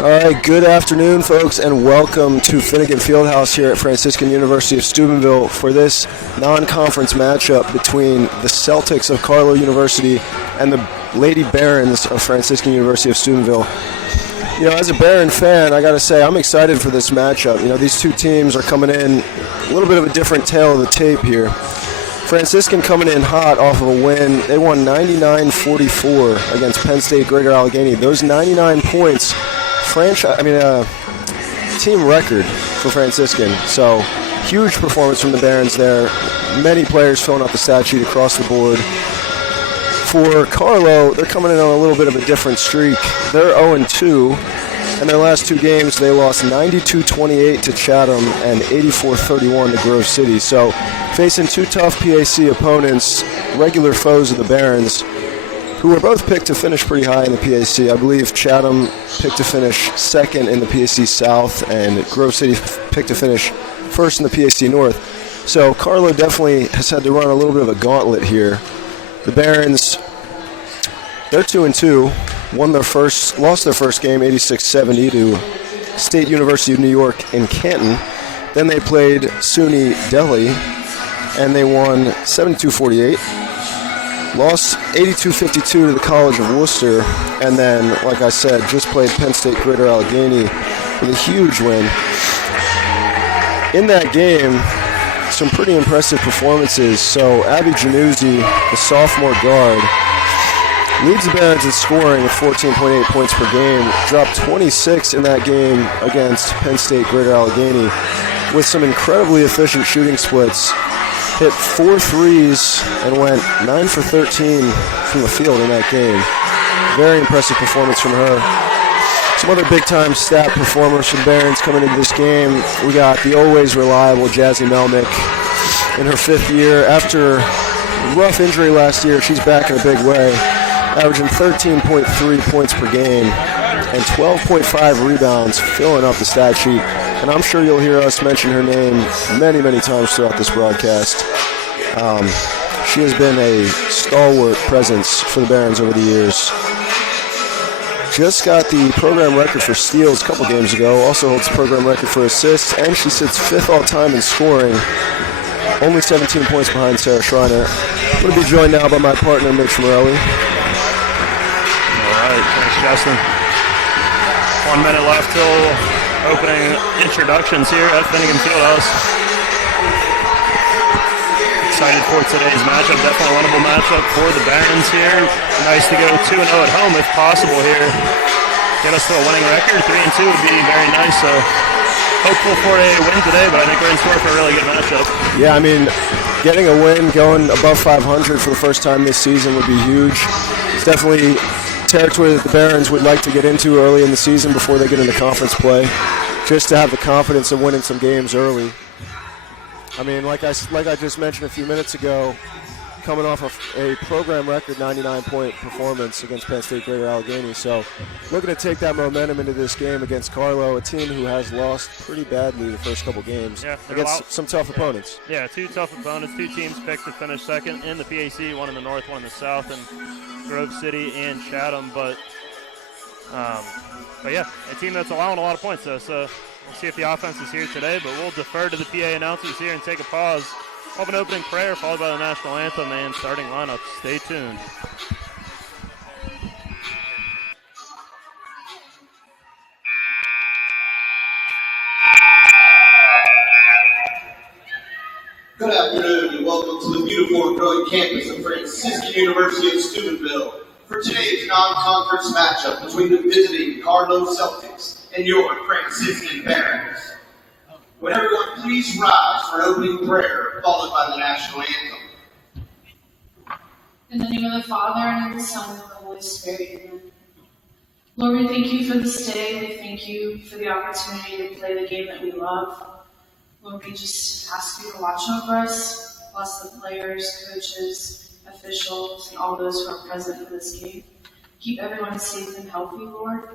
All right, good afternoon, folks, and welcome to Finnegan Fieldhouse here at Franciscan University of Steubenville for this non-conference matchup between the Celtics of Carlow University and the Lady Barons of Franciscan University of Steubenville. You know, as a Baron fan, I got to say I'm excited for this matchup. You know, these two teams are coming in a little bit of a different tale of the tape here. Franciscan coming in hot off of a win. They won 99-44 against Penn State Greater Allegheny. Those 99 points, team record for Franciscan. So huge performance from the Barons there. Many players filling out the stat sheet across the board. For Carlow, they're coming in on a little bit of a different streak. They're 0-2, and their last two games they lost 92-28 to Chatham and 84-31 to Grove City. So facing two tough PAC opponents, regular foes of the Barons, who were both picked to finish pretty high in the PAC. I believe Chatham picked to finish second in the PAC South, and Grove City picked to finish first in the PAC North. So Carlow definitely has had to run a little bit of a gauntlet here. The Barons, they're 2-2, lost their first game 86-70 to State University of New York in Canton. Then they played SUNY Delhi, and they won 72-48. Lost 82-52 to the College of Worcester, and then, like I said, just played Penn State Greater Allegheny with a huge win. In that game, some pretty impressive performances. So Abby Januzzi, the sophomore guard, leads the Barons in scoring with 14.8 points per game, dropped 26 in that game against Penn State Greater Allegheny with some incredibly efficient shooting splits. Hit 4 threes and went 9 for 13 from the field in that game. Very impressive performance from her. Some other big-time stat performers from Barons coming into this game. We got the always reliable Jazzy Melnick in her 5th year. After a rough injury last year, she's back in a big way, averaging 13.3 points per game and 12.5 rebounds, filling up the stat sheet. And I'm sure you'll hear us mention her name many, many times throughout this broadcast. She has been a stalwart presence for the Barons over the years. Just got the program record for steals a couple games ago, also holds the program record for assists, and she sits 5th all-time in scoring, only 17 points behind Sarah Schreiner. I'm going to be joined now by my partner, Mitch Morelli. All right, thanks, Justin. 1 minute left till opening introductions here at Finnegan Fieldhouse. Excited for today's matchup. Definitely a winnable matchup for the Barons here. Nice to go 2-0 at home if possible here. Get us to a winning record. 3-2 would be very nice. So hopeful for a win today, but I think we're in store for a really good matchup. Yeah, I mean, getting a win, going above 500 for the first time this season would be huge. It's definitely territory that the Barons would like to get into early in the season before they get into conference play, just to have the confidence of winning some games early. I mean, like I just mentioned a few minutes ago, coming off of a program record 99-point performance against Penn State Greater Allegheny. So looking to take that momentum into this game against Carlow, a team who has lost pretty badly the first couple games against some tough opponents. Yeah, two tough opponents. Two teams picked to finish second in the PAC, one in the north, one in the south, and Grove City and Chatham. But yeah, a team that's allowing a lot of points, though. So we'll see if the offense is here today, but we'll defer to the PA announcers here and take a pause. We'll have an opening prayer followed by the national anthem and starting lineup. Stay tuned. Good afternoon and welcome to the beautiful and growing campus of Franciscan University of Steubenville for today's non-conference matchup between the visiting Carlow Celtics and your Franciscan Barons. Would everyone please rise for an opening prayer followed by the national anthem. In the name of the Father, and of the Son, and of the Holy Spirit, amen. Lord, we thank you for this day. We thank you for the opportunity to play the game that we love. Lord, we just ask you to watch over us, bless the players, coaches, officials, and all those who are present for this game. Keep everyone safe and healthy, Lord.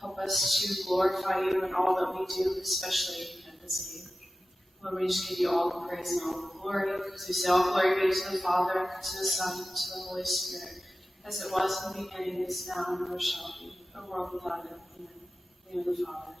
Help us to glorify you in all that we do, especially at this game. Lord, we just give you all the praise and all the glory, because we say all glory be to the Father, to the Son, and to the Holy Spirit, as it was in the beginning, is now, and ever shall be, a world without end. Amen. In the name of the Father.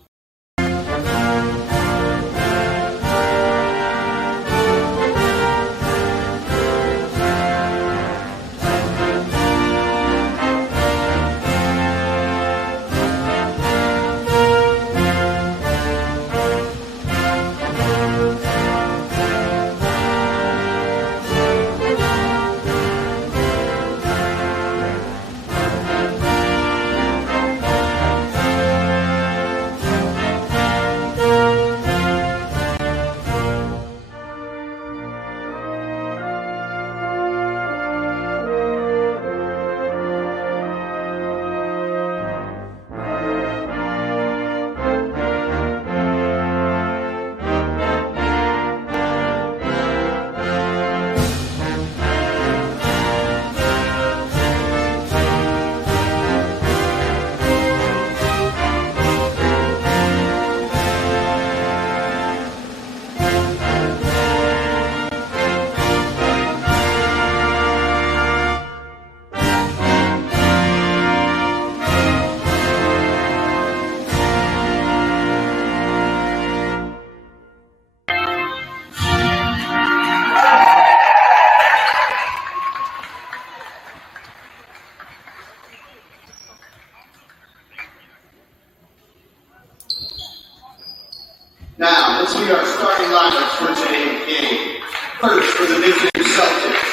Now, let's meet our starting lineups for today's game. First, for the visiting Celtics.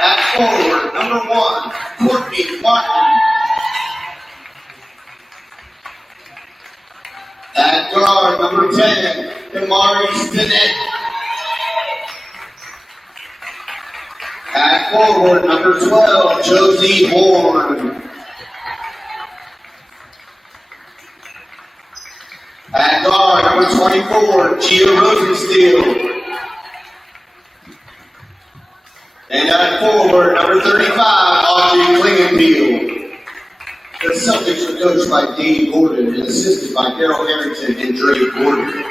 At forward, number 1, Courtney Martin. At guard, number 10, Damari Stinnett. At forward, number 12, Josie Horn. At guard, number 24, Gia Rosensteel. And at forward, number 35, Audrey Klingenbiel. The Celtics are coached by Dave Gordon and assisted by Daryl Harrington and Dre Gordon.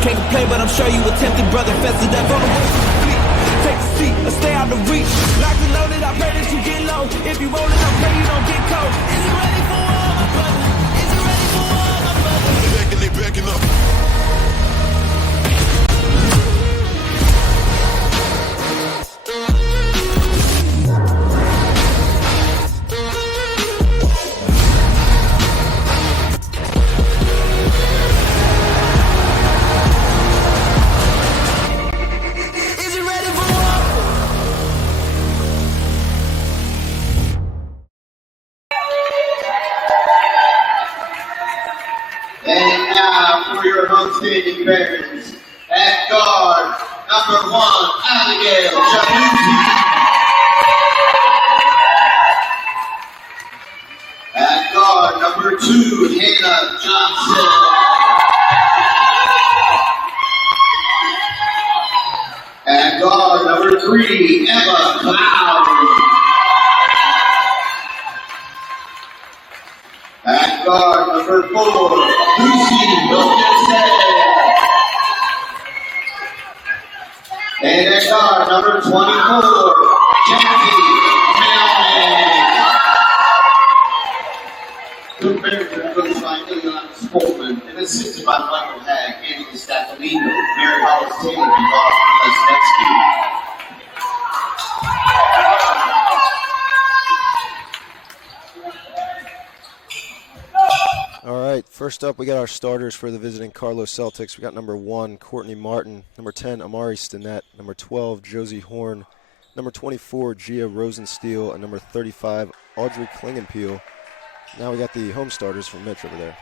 Can't complain, but I'm sure you attempted, brother. Fested up on the way to the fleet. Take a seat or stay out of reach. Locked and loaded, I pray that you get low. If you roll it, I pray you don't get cold. Is you ready for war, my brother? Is you ready for war, my brother? They backing up. now for your homestanding Barons. At guard, number 1, Abigail Jabuti. At guard, number 2, Hannah Johnson. At guard, number 3, Emma Cloud. At guard, number 4, Lucy Wilkinson. And at guard, number 24, Jackie Melnick. The Bears are coached by Leon Spolman and assisted by Michael Hagg, Anthony Staffanino, Mary Hollis Taylor, and Boston Lesnetsky. All right, first up, we got our starters for the visiting Carlow Celtics. We got number 1, Courtney Martin, number 10, Amari Stinnett, number 12, Josie Horn, number 24, Gia Rosensteel, and number 35, Audrey Klingenpeel. Now we got the home starters from Mitch over there.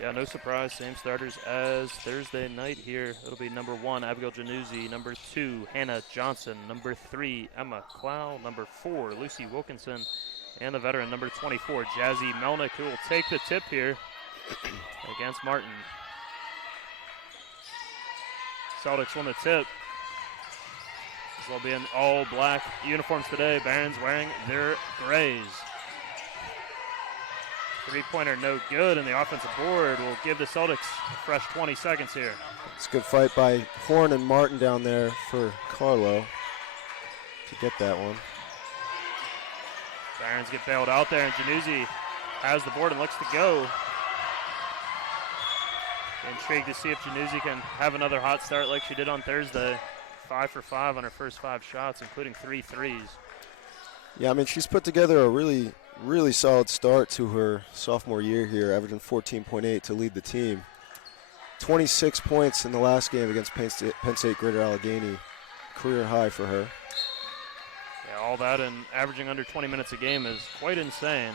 Yeah, no surprise. Same starters as Thursday night here. It'll be number 1, Abigail Januzzi, number 2, Hannah Johnson, number 3, Emma Clow, number 4, Lucy Wilkinson, and the veteran, number 24, Jazzy Melnick, who will take the tip here against Martin. Celtics won the tip. They'll be in all black uniforms today. Barons wearing their grays. Three-pointer no good, and the offensive board will give the Celtics a fresh 20 seconds here. It's a good fight by Horn and Martin down there for Carlow to get that one. Barons get bailed out there, and Januzzi has the board and looks to go. Intrigued to see if Januzzi can have another hot start like she did on Thursday. 5 for 5 on her first 5 shots, including 3 threes. Yeah, I mean, she's put together a really solid start to her sophomore year here, averaging 14.8 to lead the team. 26 points in the last game against Penn State Greater Allegheny. Career high for her. Yeah, all that and averaging under 20 minutes a game is quite insane.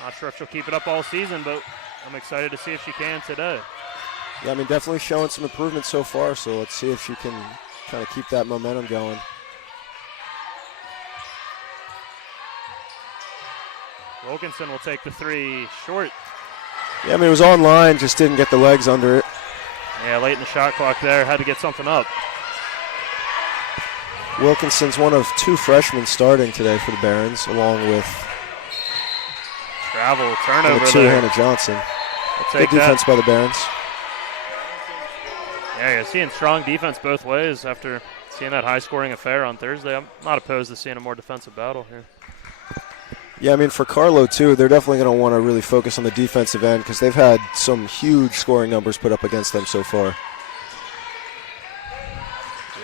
Not sure if she'll keep it up all season, but I'm excited to see if she can today. Yeah, I mean, definitely showing some improvement so far, so let's see if she can kind of keep that momentum going. Wilkinson will take the 3 short. Yeah, I mean, it was online, just didn't get the legs under it. Yeah, late in the shot clock there, had to get something up. Wilkinson's one of 2 freshmen starting today for the Barons, along with Travel, turnover number 2, there. Hannah Johnson. Good defense by the Barons. Yeah, you're seeing strong defense both ways after seeing that high-scoring affair on Thursday. I'm not opposed to seeing a more defensive battle here. Yeah, I mean, for Carlow, too, they're definitely going to want to really focus on the defensive end because they've had some huge scoring numbers put up against them so far.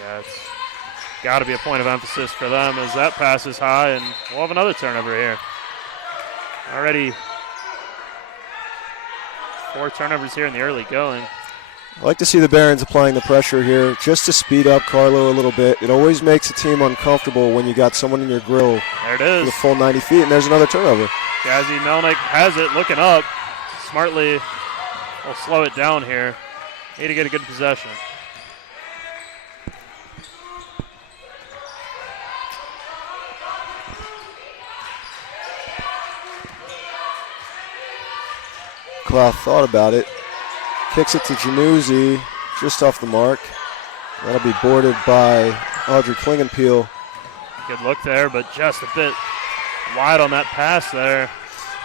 Yeah, it's got to be a point of emphasis for them as that pass is high, and we'll have another turnover here. Already 4 turnovers here in the early going. I like to see the Barons applying the pressure here just to speed up Carlow a little bit. It always makes a team uncomfortable when you got someone in your grill There it for is. the full 90 feet, and there's another turnover. Jazzy Melnick has it, looking up. Smartly will slow it down here. Need to get a good possession. Clough thought about it. Kicks it to Januzzi, just off the mark. That'll be boarded by Audrey Klingenpeel. Good look there, but just a bit wide on that pass there.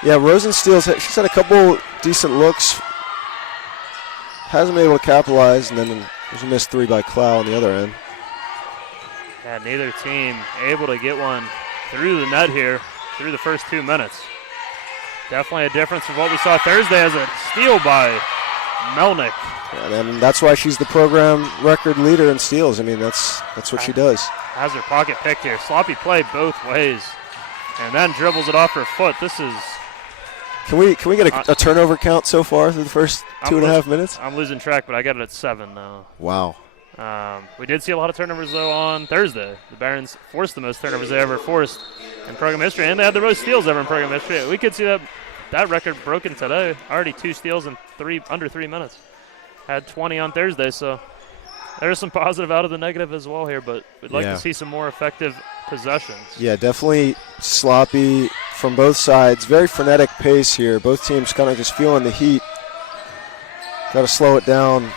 Yeah, Rosensteel's she's had a couple decent looks. Hasn't been able to capitalize, and then there's a missed 3 by Clough on the other end. Yeah, neither team able to get one through the net here through the first 2 minutes. Definitely a difference from what we saw Thursday as a steal by Melnick. And that's why she's the program record leader in steals. I mean, that's what she does. Has her pocket picked here. Sloppy play both ways. And then dribbles it off her foot. This is... Can we get a turnover count so far through the first 2.5 minutes? I'm losing track, but I got it at 7 now. Wow. We did see a lot of turnovers, though, on Thursday. The Barons forced the most turnovers they ever forced in program history, and they had the most steals ever in program history. We could see that record broken today. Already 2 steals in under 3 minutes. had 20 on Thursday, so there's some positive out of the negative as well here, but we'd like to see some more effective possessions. Yeah, definitely sloppy from both sides. Very frenetic pace here. Both teams kind of just feeling the heat. Got to slow it down,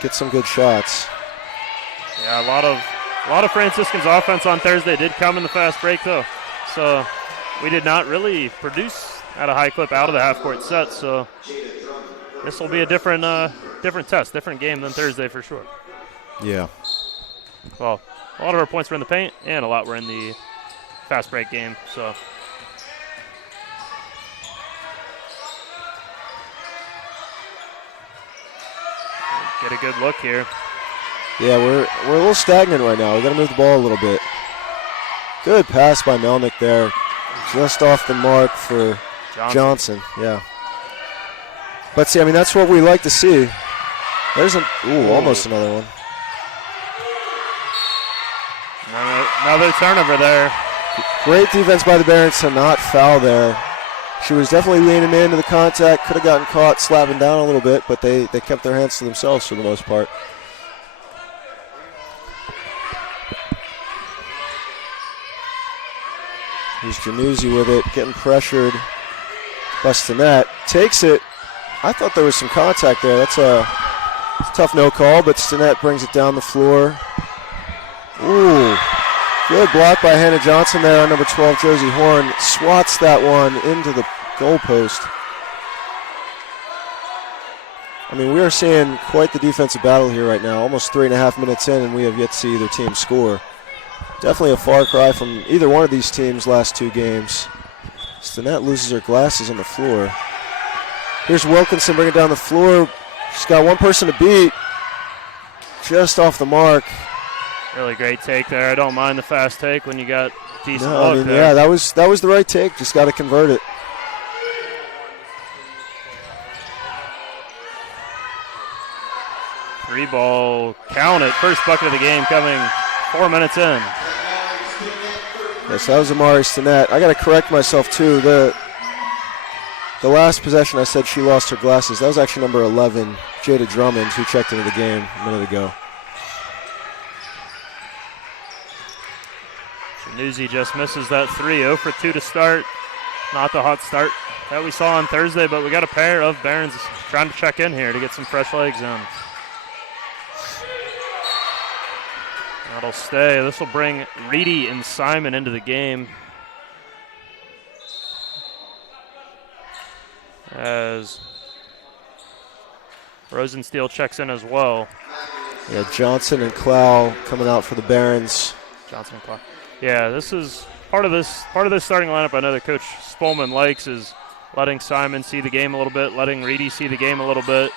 get some good shots. Yeah, a lot of Franciscan's offense on Thursday did come in the fast break, though. So we did not really produce at a high clip out of the half-court set, so this will be a different test, different game than Thursday for sure. Yeah. Well, a lot of our points were in the paint, and a lot were in the fast break game, so. Get a good look here. Yeah, we're a little stagnant right now. We got to move the ball a little bit. Good pass by Melnick there. Just off the mark for Johnson. Yeah. But see, I mean, that's what we like to see. There's almost another one. Another turnover there. Great defense by the Barons to not foul there. She was definitely leaning into the contact, could have gotten caught slapping down a little bit, but they kept their hands to themselves for the most part. Here's Januzzi with it, getting pressured. Stinnett takes it. I thought there was some contact there. It's a tough no call, but Stinnett brings it down the floor. Ooh, good block by Hannah Johnson there on number 12, Josie Horn. Swats that one into the goalpost. I mean, we are seeing quite the defensive battle here right now. Almost 3.5 minutes in, and we have yet to see either team score. Definitely a far cry from either one of these teams' last two games. Stinnett loses her glasses on the floor. Here's Wilkinson bringing it down the floor. She's got one person to beat. Just off the mark. Really great take there. I don't mind the fast take when you got decent No, I look mean, there. yeah, that was the right take. Just got to convert it. Three ball, count it. First bucket of the game coming 4 minutes in. Yes, that was Amari Stinnett. I got to correct myself too. The last possession I said she lost her glasses. That was actually number 11, Jada Drummond, who checked into the game a minute ago. Januzzi just misses that 3. 0 for 2 to start. Not the hot start that we saw on Thursday, but we got a pair of Barons trying to check in here to get some fresh legs in. That'll stay. This will bring Reedy and Simon into the game. As Rosensteel checks in as well. Yeah, Johnson and Clow coming out for the Barons. Johnson and Clow. Yeah, this is part of this starting lineup I know that Coach Spolman likes is letting Simon see the game a little bit, letting Reedy see the game a little bit,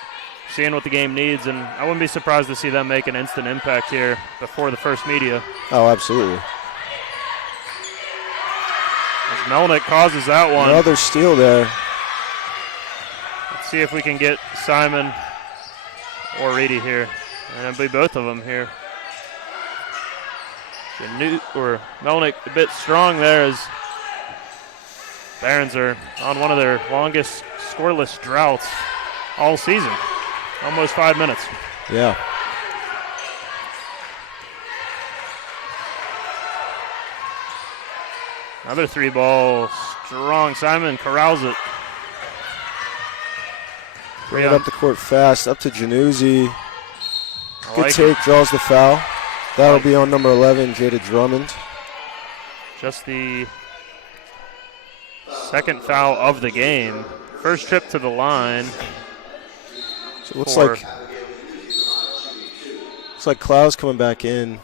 seeing what the game needs, and I wouldn't be surprised to see them make an instant impact here before the first media. Oh, absolutely. As Melnick causes that one. Another steal there. Let's see if we can get Simon or Reedy here. And it'll be both of them here. Melnick a bit strong there as Barons are on one of their longest scoreless droughts all season. Almost 5 minutes. Yeah. Another 3 ball, strong. Simon corrals it. Bring it up the court fast, up to Januzzi. Good Like take, it. draws the foul. That'll be on number 11, Jada Drummond. Just the second foul of the game. First trip to the line. So it looks like Clow's coming back in.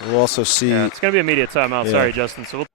And we'll also see. Yeah, it's going to be immediate timeout. Yeah. Sorry, Justin. So we'll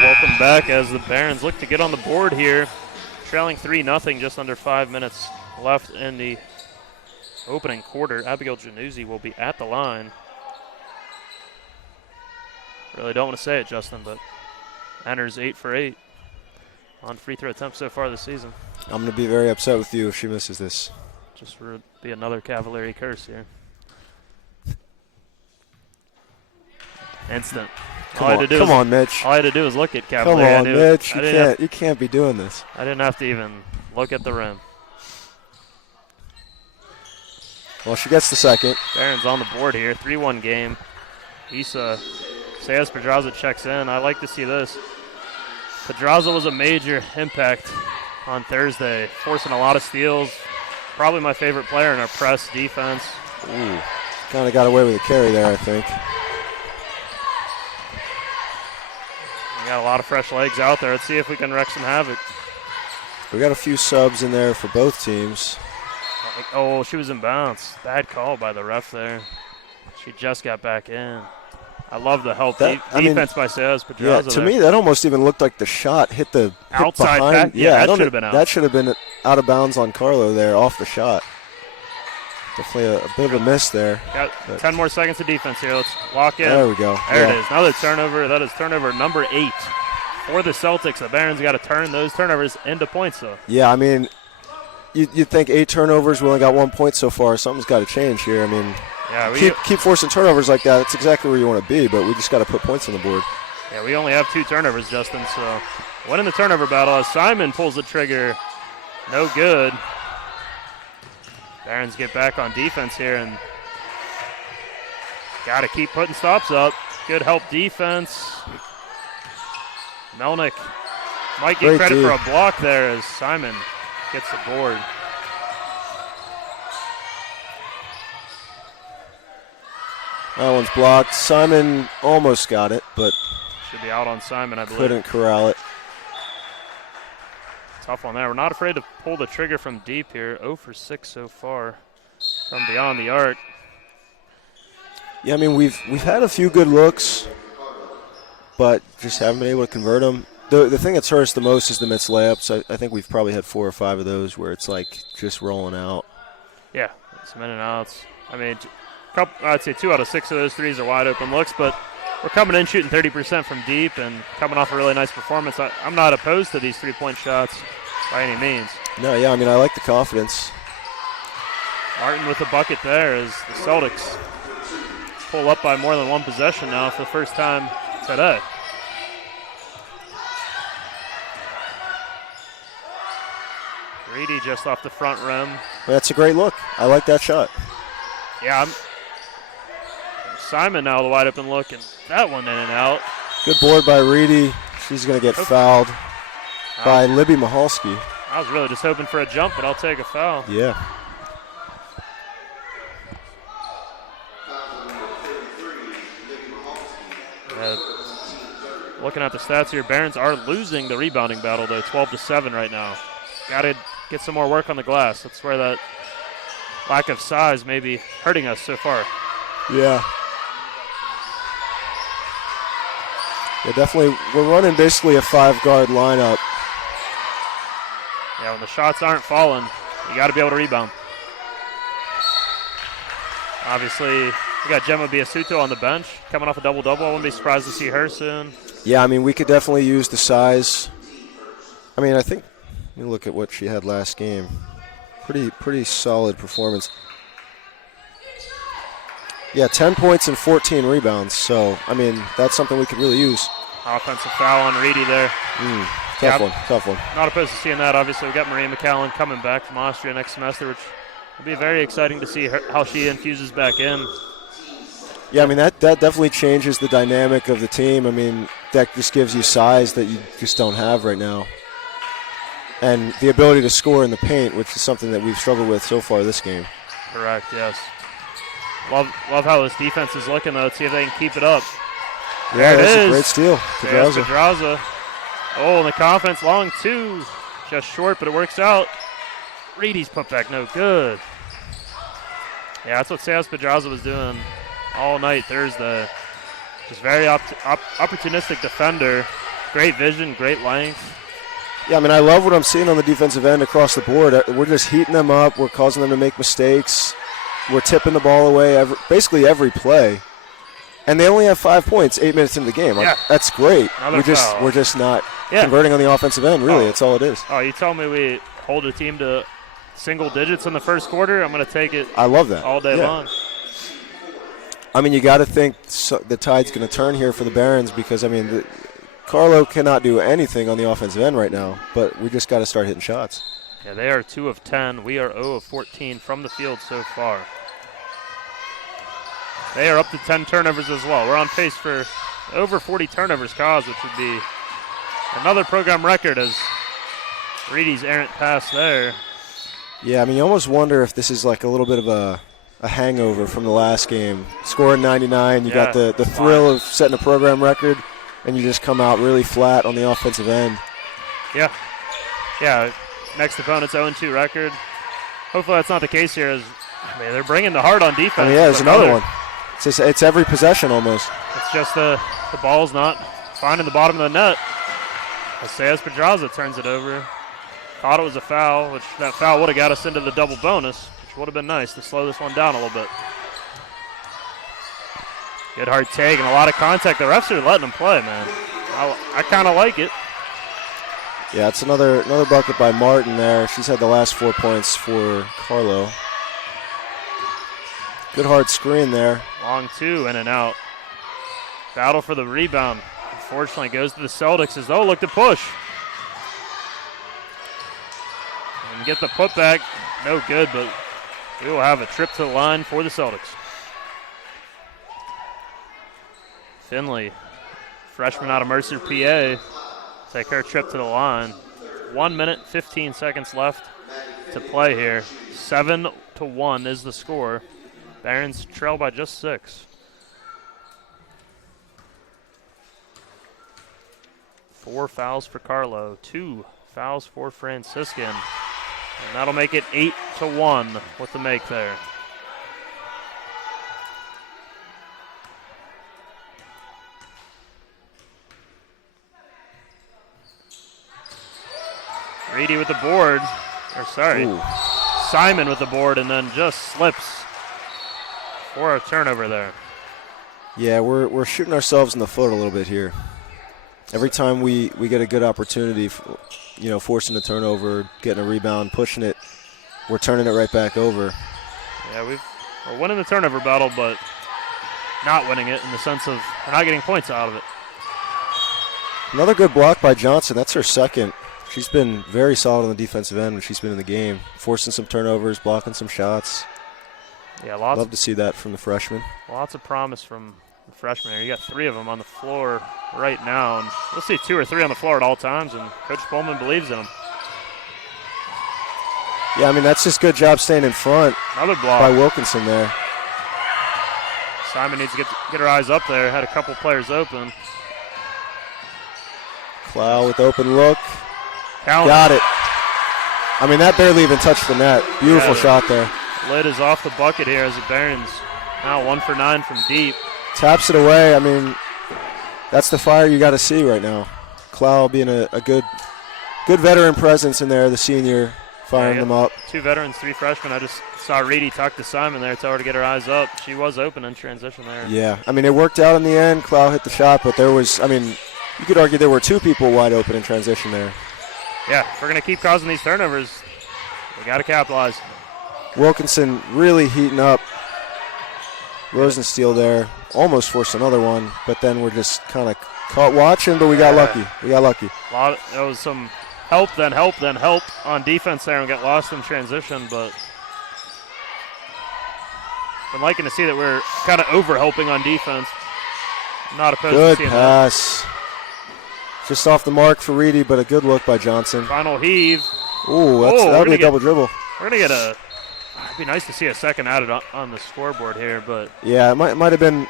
Welcome back as the Barons look to get on the board here. Trailing 3-0, just under 5 minutes left in the opening quarter. Abigail Januzzi will be at the line. Really don't want to say it, Justin, but enters 8 for 8 on free throw attempts so far this season. I'm going to be very upset with you if she misses this. Just for be another Cavalieri curse here. Instant. Come on, Mitch. All I had to do was look at Come Cavalieri. on, Mitch. You can't be doing this. I didn't have to even look at the rim. Well, she gets the second. Barron's on the board here. 3-1 game. Isa Sayas Pedraza checks in. I like to see this. Pedraza was a major impact on Thursday, forcing a lot of steals. Probably my favorite player in our press defense. Ooh, kind of got away with a carry there, I think. We got a lot of fresh legs out there. Let's see if we can wreak some havoc. We got a few subs in there for both teams. Oh, she was in bounds. Bad call by the ref there. She just got back in. I love the help defense by Sayas Pedraza. Yeah, to me that almost even looked like the shot hit the outside behind. back. Yeah, that should have been out. That should have been out of bounds on Carlow there, off the shot. Definitely a bit of a miss there. Got 10 more seconds of defense here. Let's lock in. There we go. There it is. Another turnover. That is turnover number 8 for the Celtics. The Barons got to turn those turnovers into points, though. Yeah, I mean, you'd think 8 turnovers. We only got 1 point so far. Something's got to change here. I mean, keep forcing turnovers like that. That's exactly where you want to be, but we just got to put points on the board. Yeah, we only have 2 turnovers, Justin, so winning the turnover battle as Simon pulls the trigger. No good. Barons get back on defense here and got to keep putting stops up. Good help defense. Melnick might get credit for a block there as Simon gets the board. That one's blocked. Simon almost got it, but should be out on Simon, I believe. Couldn't corral it. Tough one there. We're not afraid to pull the trigger from deep here. 0 for 6 so far from beyond the arc. Yeah, I mean, we've had a few good looks, but just haven't been able to convert them. The thing that's hurt us the most is the missed layups. I think we've probably had 4 or 5 of those where it's like just rolling out. Yeah, some in and outs. I mean, I'd say 2 out of 6 of those threes are wide open looks, but we're coming in shooting 30% from deep and coming off a really nice performance. I'm not opposed to these 3-point shots by any means. No, yeah, I mean, I like the confidence. Martin with the bucket there as the Celtics pull up by more than 1 possession now for the first time today. Reedy just off the front rim. That's a great look. I like that shot. Yeah, Simon now the wide open look, and that one in and out. Good board by Reedy. She's going to get fouled by Libby Mahalski. I was really just hoping for a jump, but I'll take a foul. Yeah. Looking at the stats here, Barons are losing the rebounding battle, though, 12-7 right now. Got to get some more work on the glass. That's where that lack of size may be hurting us so far. Yeah. Yeah, definitely. We're running basically a 5-guard lineup. Yeah, when the shots aren't falling, you got to be able to rebound. Obviously, we got Gemma Biasuto on the bench, coming off a double-double. I wouldn't be surprised to see her soon. Yeah, I mean, we could definitely use the size. I mean, I think, you look at what she had last game. Pretty solid performance. Yeah, 10 points and 14 rebounds. So, I mean, that's something we could really use. Offensive foul on Reedy there. Tough one. Not opposed to seeing that. Obviously, we got Maria McCallan coming back from Austria next semester, which will be very exciting to see how she infuses back in. Yeah, I mean, that definitely changes the dynamic of the team. I mean, that just gives you size that you just don't have right now. And the ability to score in the paint, which is something that we've struggled with so far this game. Correct, yes. Love how this defense is looking, though. Let's see if they can keep it up. Yeah, there it that's is. a great steal. Pedraza. Oh, and the confidence long, too. Just short, but it works out. Reedy's putback, no good. Yeah, that's what Seas Pedraza was doing all night Thursday. Just very opportunistic defender. Great vision, great length. Yeah, I mean, I love what I'm seeing on the defensive end across the board. We're just heating them up. We're causing them to make mistakes. We're tipping the ball away basically every play. And they only have 5 points 8 minutes into the game. Yeah. That's great. Foul. We're just not converting on the offensive end, really. That's all it is. Oh, you tell me we hold a team to single digits in the first quarter? I'm going to take it. I love that. All day long. I mean, you got to think the tide's going to turn here for the Barons because, I mean, Carlow cannot do anything on the offensive end right now, but we just got to start hitting shots. Yeah, they are 2 of 10. We are 0 of 14 from the field so far. They are up to 10 turnovers as well. We're on pace for over 40 turnovers caused, which would be another program record as Reedy's errant pass there. Yeah, I mean, you almost wonder if this is like a little bit of a hangover from the last game. Scoring 99, you got the thrill of setting a program record, and you just come out really flat on the offensive end. Yeah. Next opponent's 0-2 record. Hopefully that's not the case here. They're bringing the heart on defense. I mean, yeah, there's another one. It's every possession almost. It's just the ball's not finding the bottom of the net. Seas Pedraza turns it over. Thought it was a foul, which that foul would have got us into the double bonus, which would have been nice to slow this one down a little bit. Good hard take and a lot of contact. The refs are letting them play, man. I kind of like it. Yeah, it's another bucket by Martin there. She's had the last 4 points for Carlow. Good hard screen there. Long 2, in and out. Battle for the rebound. Unfortunately, goes to the Celtics as they'll look to push. And get the putback. No good, but we will have a trip to the line for the Celtics. Finley, freshman out of Mercer, PA, take her trip to the line. 1 minute, 15 seconds left to play here. 7-1 is the score. Barons trail by just 6. 4 fouls for Carlow, 2 fouls for Franciscan. And that'll make it 8-1 with the make there. Reedy with the board, Simon with the board, and then just slips for a turnover there. Yeah, we're shooting ourselves in the foot a little bit here. Every time we get a good opportunity, forcing a turnover, getting a rebound, pushing it, we're turning it right back over. Yeah, we're winning the turnover battle, but not winning it in the sense of we're not getting points out of it. Another good block by Johnson. That's her second. She's been very solid on the defensive end when she's been in the game, forcing some turnovers, blocking some shots. Yeah, love to see that from the freshman. Lots of promise from the freshman here. You got 3 of them on the floor right now, and we'll see 2 or 3 on the floor at all times, and Coach Bowman believes in them. Yeah, I mean, that's just good job staying in front. Another block by Wilkinson there. Simon needs to get her eyes up there. Had a couple players open. Clow with open look. Callan. Got it. I mean, that barely even touched the net. Beautiful shot there. Lid is off the bucket here as the Barons now 1 for 9 from deep. Taps it away. I mean, that's the fire you got to see right now. Clow being a good veteran presence in there, the senior, firing them up. 2 veterans, 3 freshmen. I just saw Reedy talk to Simon there, tell her to get her eyes up. She was open in transition there. Yeah, I mean, it worked out in the end. Clow hit the shot, but you could argue there were 2 people wide open in transition there. Yeah, if we're going to keep causing these turnovers, we got to capitalize. Wilkinson really heating up. Rosensteel there, almost forced another one, but then we're just kind of Caught watching, but we got lucky. We got lucky. There was some help, then help, then help on defense there and got lost in transition, but I'm liking to see that we're kind of over-helping on defense. Not opposed to seeing pass. that. Just off the mark for Reedy, but a good look by Johnson. Final heave. Ooh, that would be a double dribble. We're going to get it'd be nice to see a second added on the scoreboard here, but. Yeah, it might have been,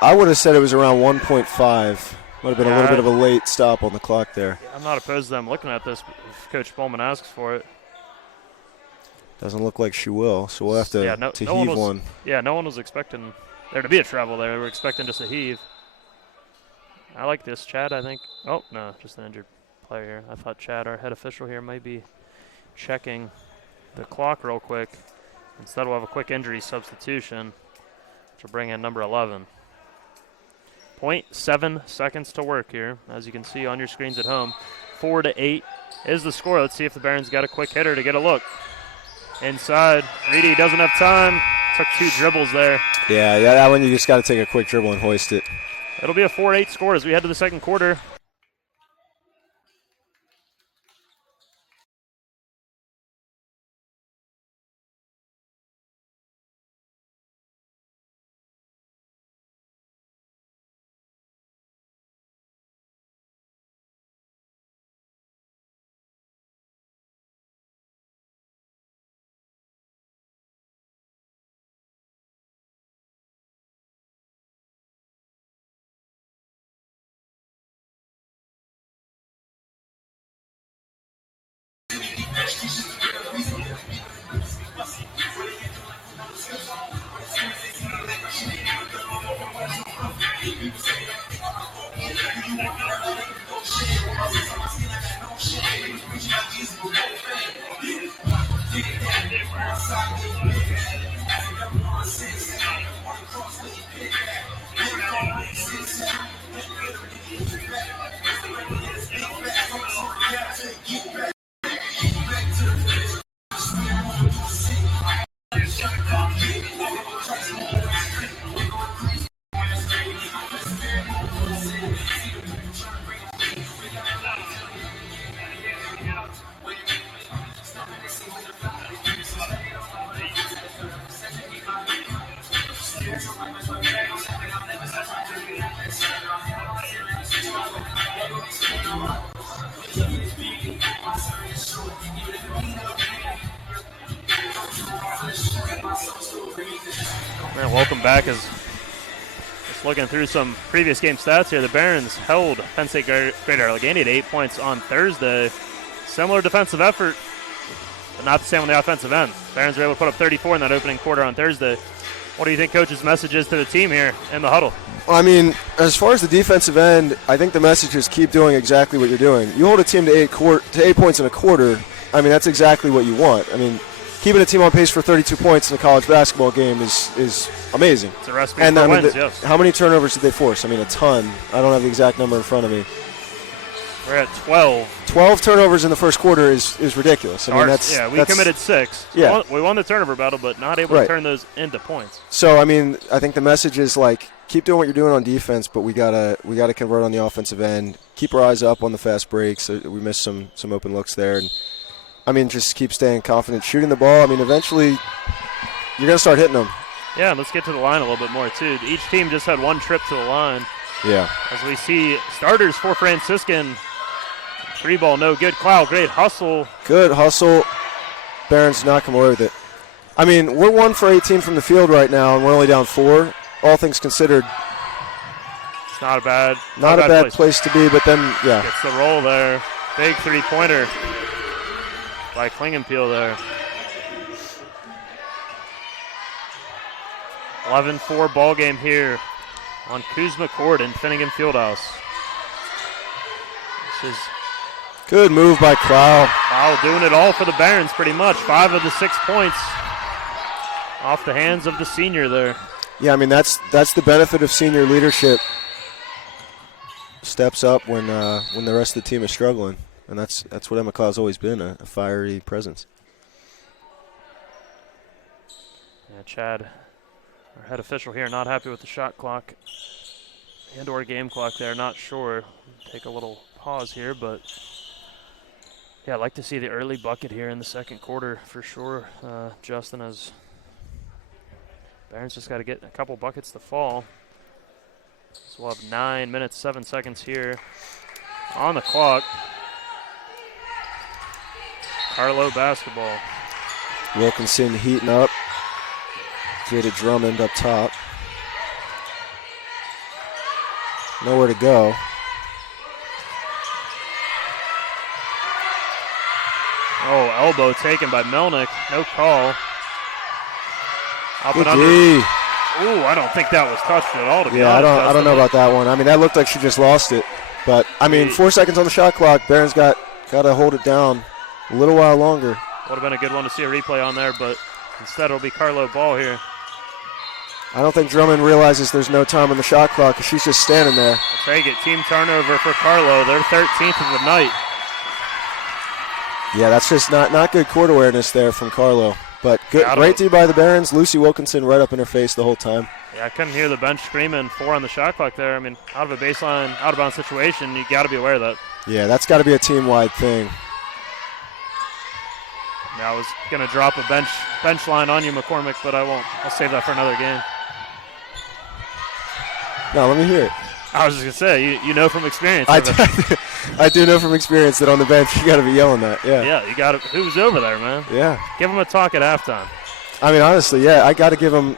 I would have said it was around 1.5. Might have been a little bit of a late stop on the clock there. Yeah, I'm not opposed to them looking at this if Coach Bowman asks for it. Doesn't look like she will, so we'll have to heave one. Yeah, no one was expecting there to be a travel there. They were expecting just a heave. I like this, Chad, I think. Oh, no, just an injured player here. I thought Chad, our head official here, might be checking the clock real quick. Instead, we'll have a quick injury substitution, which will bring in number 11. 0.7 seconds to work here, as you can see on your screens at home. 4-8 is the score. Let's see if the Barons got a quick hitter to get a look. Inside, Reedy doesn't have time. Took 2 dribbles there. Yeah, that one you just got to take a quick dribble and hoist it. It'll be a 4-8 score as we head to the second quarter. Man, welcome back. As just looking through some previous game stats here, the Barons held Penn State Greater Allegheny to 8 points on Thursday. Similar defensive effort, but not the same on the offensive end. Barons were able to put up 34 in that opening quarter on Thursday. What do you think Coach's message is to the team here in the huddle? I mean, as far as the defensive end, I think the message is keep doing exactly what you're doing. You hold a team to 8 points in a quarter, I mean, that's exactly what you want. I mean, keeping a team on pace for 32 points in a college basketball game is amazing. It's a recipe for wins, yes. How many turnovers did they force? I mean, a ton. I don't have the exact number in front of me. We're at 12. 12 turnovers in the first quarter is ridiculous. I mean, we committed 6. Yeah. We won the turnover battle, but not able to turn those into points. So, I mean, I think the message is, like, keep doing what you're doing on defense, but we gotta convert on the offensive end. Keep our eyes up on the fast breaks. We missed some open looks there. And I mean, just keep staying confident, shooting the ball. I mean, eventually you're going to start hitting them. Yeah, let's get to the line a little bit more, too. Each team just had one trip to the line. Yeah. As we see starters for Franciscan. 3 ball, no good. Carlow, great hustle. Good hustle. Barons not come away with it. I mean, we're 1 for 18 from the field right now, and we're only down 4. All things considered. It's not a bad place to be, but then, yeah. Gets the roll there. Big 3-pointer by Klingenpeel there. 11-4 ball game here on Kuzma Court in Finnegan Fieldhouse. This is good move by Carlow. Carlow doing it all for the Barons pretty much. 5 of the 6 points off the hands of the senior there. Yeah, I mean, that's the benefit of senior leadership. Steps up when the rest of the team is struggling. And that's what Emma Cloud's always been, a fiery presence. Yeah, Chad, our head official here, not happy with the shot clock. and/or game clock there. Not sure. Take a little pause here, but yeah, I'd like to see the early bucket here in the second quarter for sure. Justin, as Barons just got to get a couple buckets to fall. So we'll have 9 minutes, 7 seconds here on the clock. Carlow basketball. Wilkinson heating up. Jada Drummond up top. Nowhere to go. Oh, elbow taken by Melnick. No call. Up Good and under. D. Ooh, I don't think that was touched at all, to be Yeah, honest. I don't know about that one. I mean, that looked like she just lost it. But, I mean, 4 seconds on the shot clock. Barron's got to hold it down a little while longer. Would have been a good one to see a replay on there, but instead it'll be Carlow ball here. I don't think Drummond realizes there's no time on the shot clock because she's just standing there. I'll take it. Team turnover for Carlow. They're 13th of the night. Yeah, that's just not good court awareness there from Carlow. But good, great D by the Barons. Lucy Wilkinson right up in her face the whole time. Yeah, I couldn't hear the bench screaming 4 on the shot clock there. I mean, out of a baseline, out of bounds situation, you got to be aware of that. Yeah, that's got to be a team-wide thing. Yeah, I was going to drop a bench line on you, McCormick, but I won't. I'll save that for another game. No, let me hear it. I was just going to say, you know from experience. I do know from experience that on the bench you got to be yelling that. Yeah. Yeah, you got to. Who's over there, man? Yeah. Give them a talk at halftime. I mean, honestly, yeah, I got to give them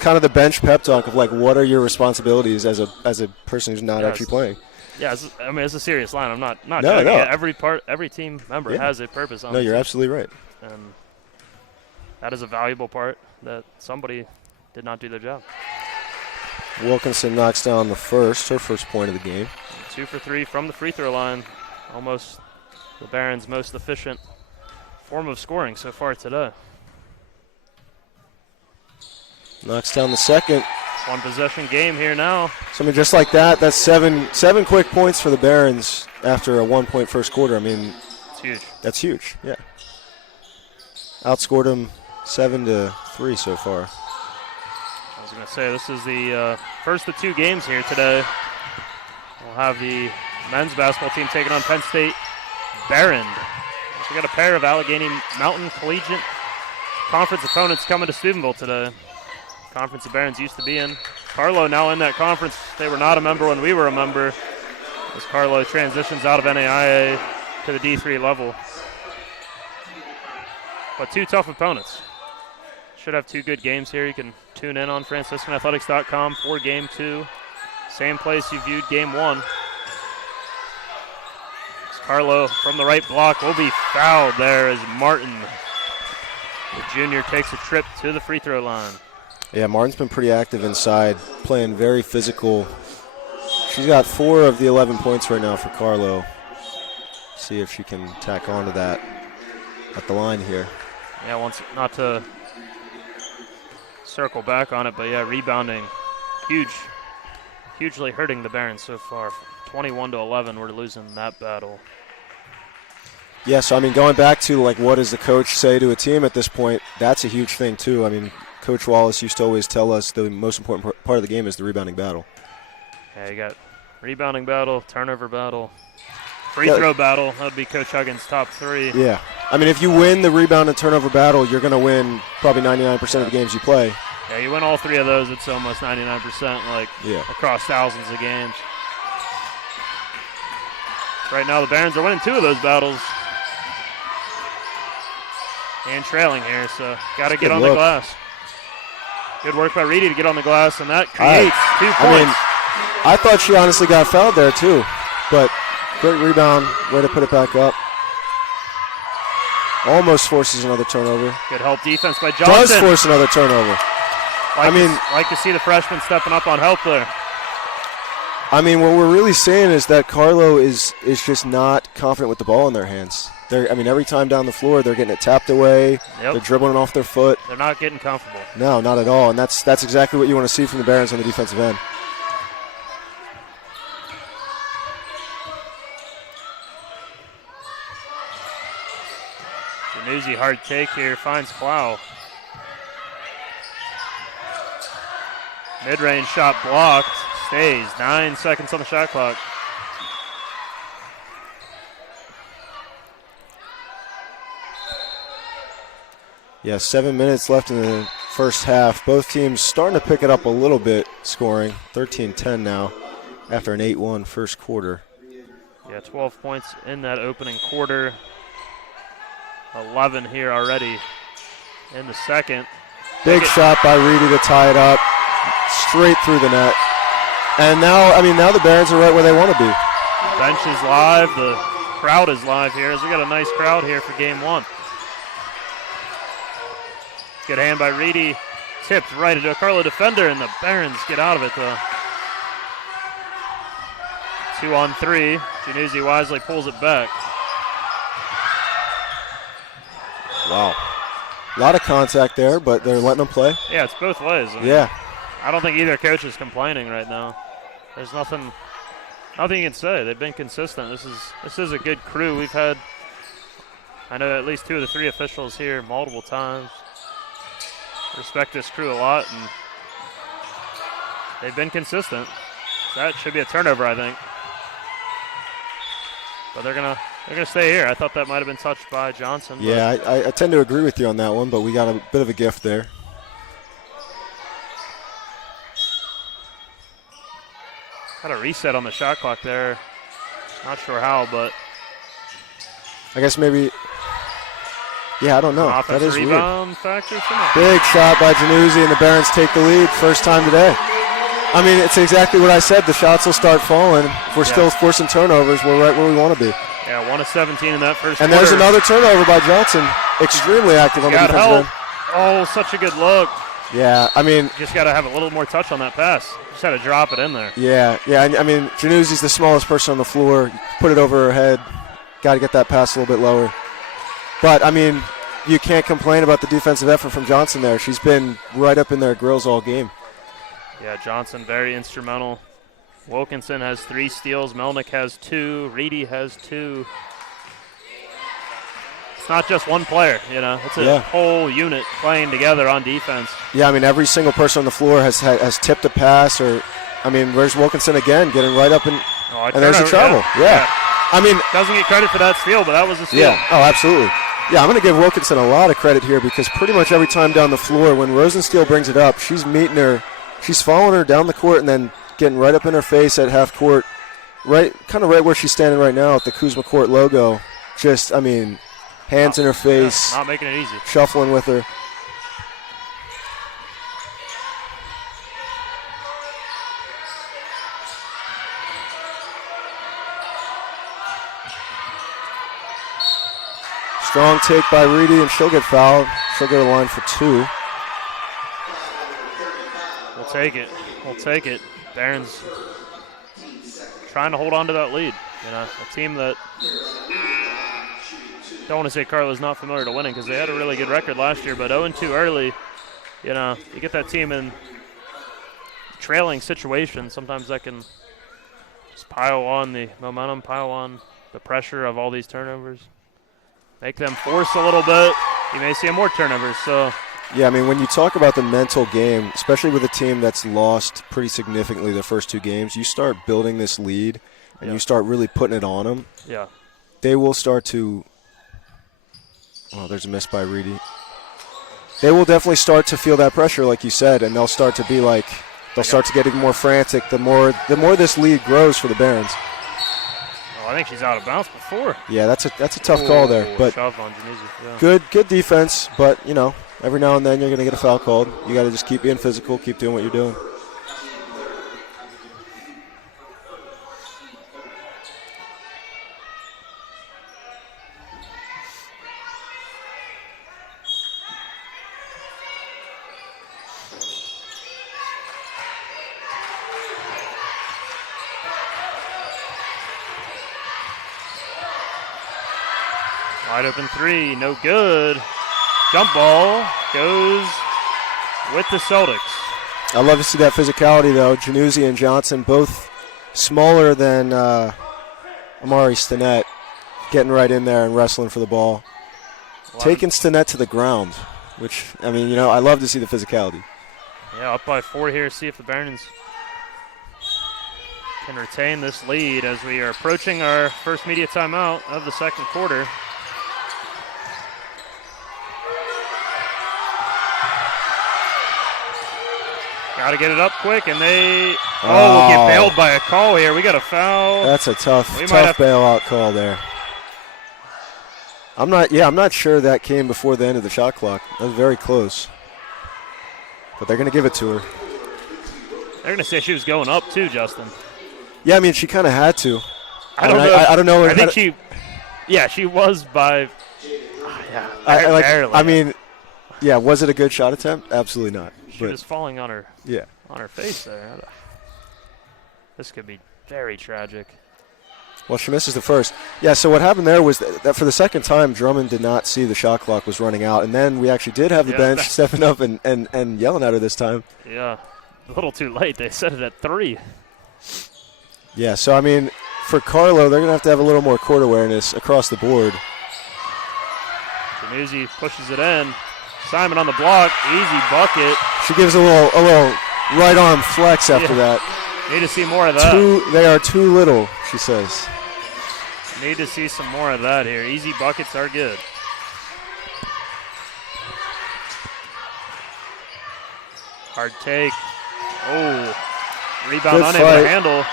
kind of the bench pep talk of like, what are your responsibilities as a person who's not actually playing? Yeah, it's a serious line. I'm not No, joking. no. Every team member has a purpose on No, the you're team. absolutely right. And that is a valuable part that somebody did not do their job. Wilkinson knocks down her first point of the game. 2 for 3 from the free throw line. Almost the Barons' most efficient form of scoring so far today. Knocks down the second. One possession game here now. So, I mean, just like that, that's seven quick points for the Barons after a 1-point first quarter. I mean, It's huge. That's huge, yeah. Outscored them 7-3 so far. I was going to say, this is the first of 2 games here today. We'll have the men's basketball team taking on Penn State Barron. So we got a pair of Allegheny Mountain Collegiate Conference opponents coming to Steubenville today. Conference the Barons used to be in. Carlow now in that conference. They were not a member when we were a member, as Carlow transitions out of NAIA to the D3 level. But 2 tough opponents. Should have 2 good games here. You can tune in on FranciscanAthletics.com for Game 2. Same place you viewed Game 1. Carlow from the right block will be fouled there as Martin, the junior, takes a trip to the free throw line. Yeah, Martin's been pretty active inside, playing very physical. She's got 4 of the 11 points right now for Carlow. See if she can tack on to that at the line here. Yeah, wants not to circle back on it, but yeah, rebounding. Hugely hurting the Barons so far. 21-11, we're losing that battle. Yeah, so I mean, going back to like what does the coach say to a team at this point, that's a huge thing too. I mean, Coach Wallace used to always tell us the most important part of the game is the rebounding battle. Yeah, you got rebounding battle, turnover battle, free throw battle. That would be Coach Huggins' top 3. Yeah. I mean, if you win the rebound and turnover battle, you're going to win probably 99% of the games you play. Yeah, you win all 3 of those, it's almost 99%, across thousands of games. Right now, the Barons are winning 2 of those battles. And trailing here, so got to get on the glass. Good work by Reedy to get on the glass, and that creates 2 points. I mean, I thought she honestly got fouled there too, but great rebound, way to put it back up. Almost forces another turnover. Good help defense by Johnson. Does force another turnover. Like to see the freshman stepping up on help there. I mean, what we're really saying is that Carlow is just not confident with the ball in their hands. Every time down the floor, they're getting it tapped away. Yep. They're dribbling it off their foot. They're not getting comfortable. No, not at all. And that's exactly what you want to see from the Barons on the defensive end. Januzzi, hard take here, finds Plow. Mid-range shot blocked. Stays. 9 seconds on the shot clock. Yeah, 7 minutes left in the first half. Both teams starting to pick it up a little bit, scoring 13-10 now after an 8-1 first quarter. Yeah, 12 points in that opening quarter. 11 here already in the second. Big shot by Reedy to tie it up, straight through the net. And now the Barons are right where they want to be. Bench is live. The crowd is live here, as we got a nice crowd here for game one. Good hand by Reedy. Tipped right into a Carlow defender, and the Barons get out of it, though. 2-on-3. Januzzi wisely pulls it back. Wow. A lot of contact there, but they're letting them play. Yeah, it's both ways. I mean, I don't think either coach is complaining right now. There's nothing you can say. They've been consistent. This is a good crew. We've had, I know, at least 2 of the 3 officials here multiple times. Respect this crew a lot, and they've been consistent. That should be a turnover, I think. But they're gonna stay here. I thought that might have been touched by Johnson. Yeah, I tend to agree with you on that one, but we got a bit of a gift there. Had a reset on the shot clock there. Not sure how, but I guess maybe. Yeah, I don't know. That is rebound weird. Factor. Big shot by Januzzi, and the Barons take the lead. First time today. I mean, it's exactly what I said. The shots will start falling. If we're still forcing turnovers, we're right where we want to be. Yeah, 1 of 17 in that first And quarter. there's another turnover by Johnson. Extremely active on the defensive end. Oh, such a good look. Yeah, I mean. Just got to have a little more touch on that pass. Just had to drop it in there. Yeah. I mean, Januzzi's the smallest person on the floor. Put it over her head. Got to get that pass a little bit lower. But, I mean, you can't complain about the defensive effort from Johnson there. She's been right up in their grills all game. Yeah, Johnson very instrumental. Wilkinson has 3 steals. Melnick has 2. Reedy has 2. It's not just one player, you know. It's a whole unit playing together on defense. Yeah, I mean, every single person on the floor has tipped a pass or, I mean, where's Wilkinson again? Getting right up and there's a travel. Yeah. I mean. Doesn't get credit for that steal, but that was a steal. Yeah, oh, absolutely. Yeah, I'm going to give Wilkinson a lot of credit here because pretty much every time down the floor, when Rosensteel brings it up, she's meeting her. She's following her down the court and then getting right up in her face at half court, kind of right where she's standing right now at the Kuzma Court logo. Just, I mean, hands in her face. Not making it easy. Shuffling with her. Strong take by Reedy, and she'll get fouled. She'll go to the line for 2. We'll take it. We'll take it. Barron's trying to hold on to that lead. You know, a team that, don't want to say Carlow's not familiar to winning because they had a really good record last year, but 0-2 early, you know, you get that team in trailing situations. Sometimes that can just pile on the momentum, pile on the pressure of all these turnovers. Make them force a little bit. You may see more turnovers. So, yeah, I mean, when you talk about the mental game, especially with a team that's lost pretty significantly the first 2 games, you start building this lead and you start really putting it on them. Yeah. They will start to – oh, there's a miss by Reedy. They will definitely start to feel that pressure, like you said, and they'll start to be like – they'll start to get even more frantic the more this lead grows for the Barons. I think she's out of bounds before. Yeah, that's a tough call there. But shove on Januzzi, yeah. Good defense, but, you know, every now and then you're going to get a foul called. You got to just keep being physical, keep doing what you're doing. Wide open 3, no good. Jump ball goes with the Celtics. I love to see that physicality, though. Januzzi and Johnson, both smaller than Amari Stinnett, getting right in there and wrestling for the ball. Taking Stinnett to the ground, which, I mean, you know, I love to see the physicality. Yeah, up by 4 here. See if the Barons can retain this lead as we are approaching our first media timeout of the second quarter. Got to get it up quick, and they will get bailed by a call here. We got a foul. That's a tough bailout call there. I'm not sure that came before the end of the shot clock. That was very close. But they're going to give it to her. They're going to say she was going up too, Justin. Yeah, I mean, she kind of had to. I don't know. I don't know. I think she was by. Barely. I mean, yeah, was it a good shot attempt? Absolutely not. She was falling on her. Yeah. On her face there. This could be very tragic. Well, she misses the first. Yeah, so what happened there was that for the second time, Drummond did not see the shot clock was running out, and then we actually did have the bench stepping up and yelling at her this time. Yeah, a little too late. They set it at 3. Yeah, so, I mean, for Carlow, they're going to have a little more court awareness across the board. Januzzi pushes it in. Simon on the block. Easy bucket. She gives a little right arm flex after that. Need to see more of that. They are too little, she says. Need to see some more of that here. Easy buckets are good. Hard take. Oh, rebound Good unable fight. to handle.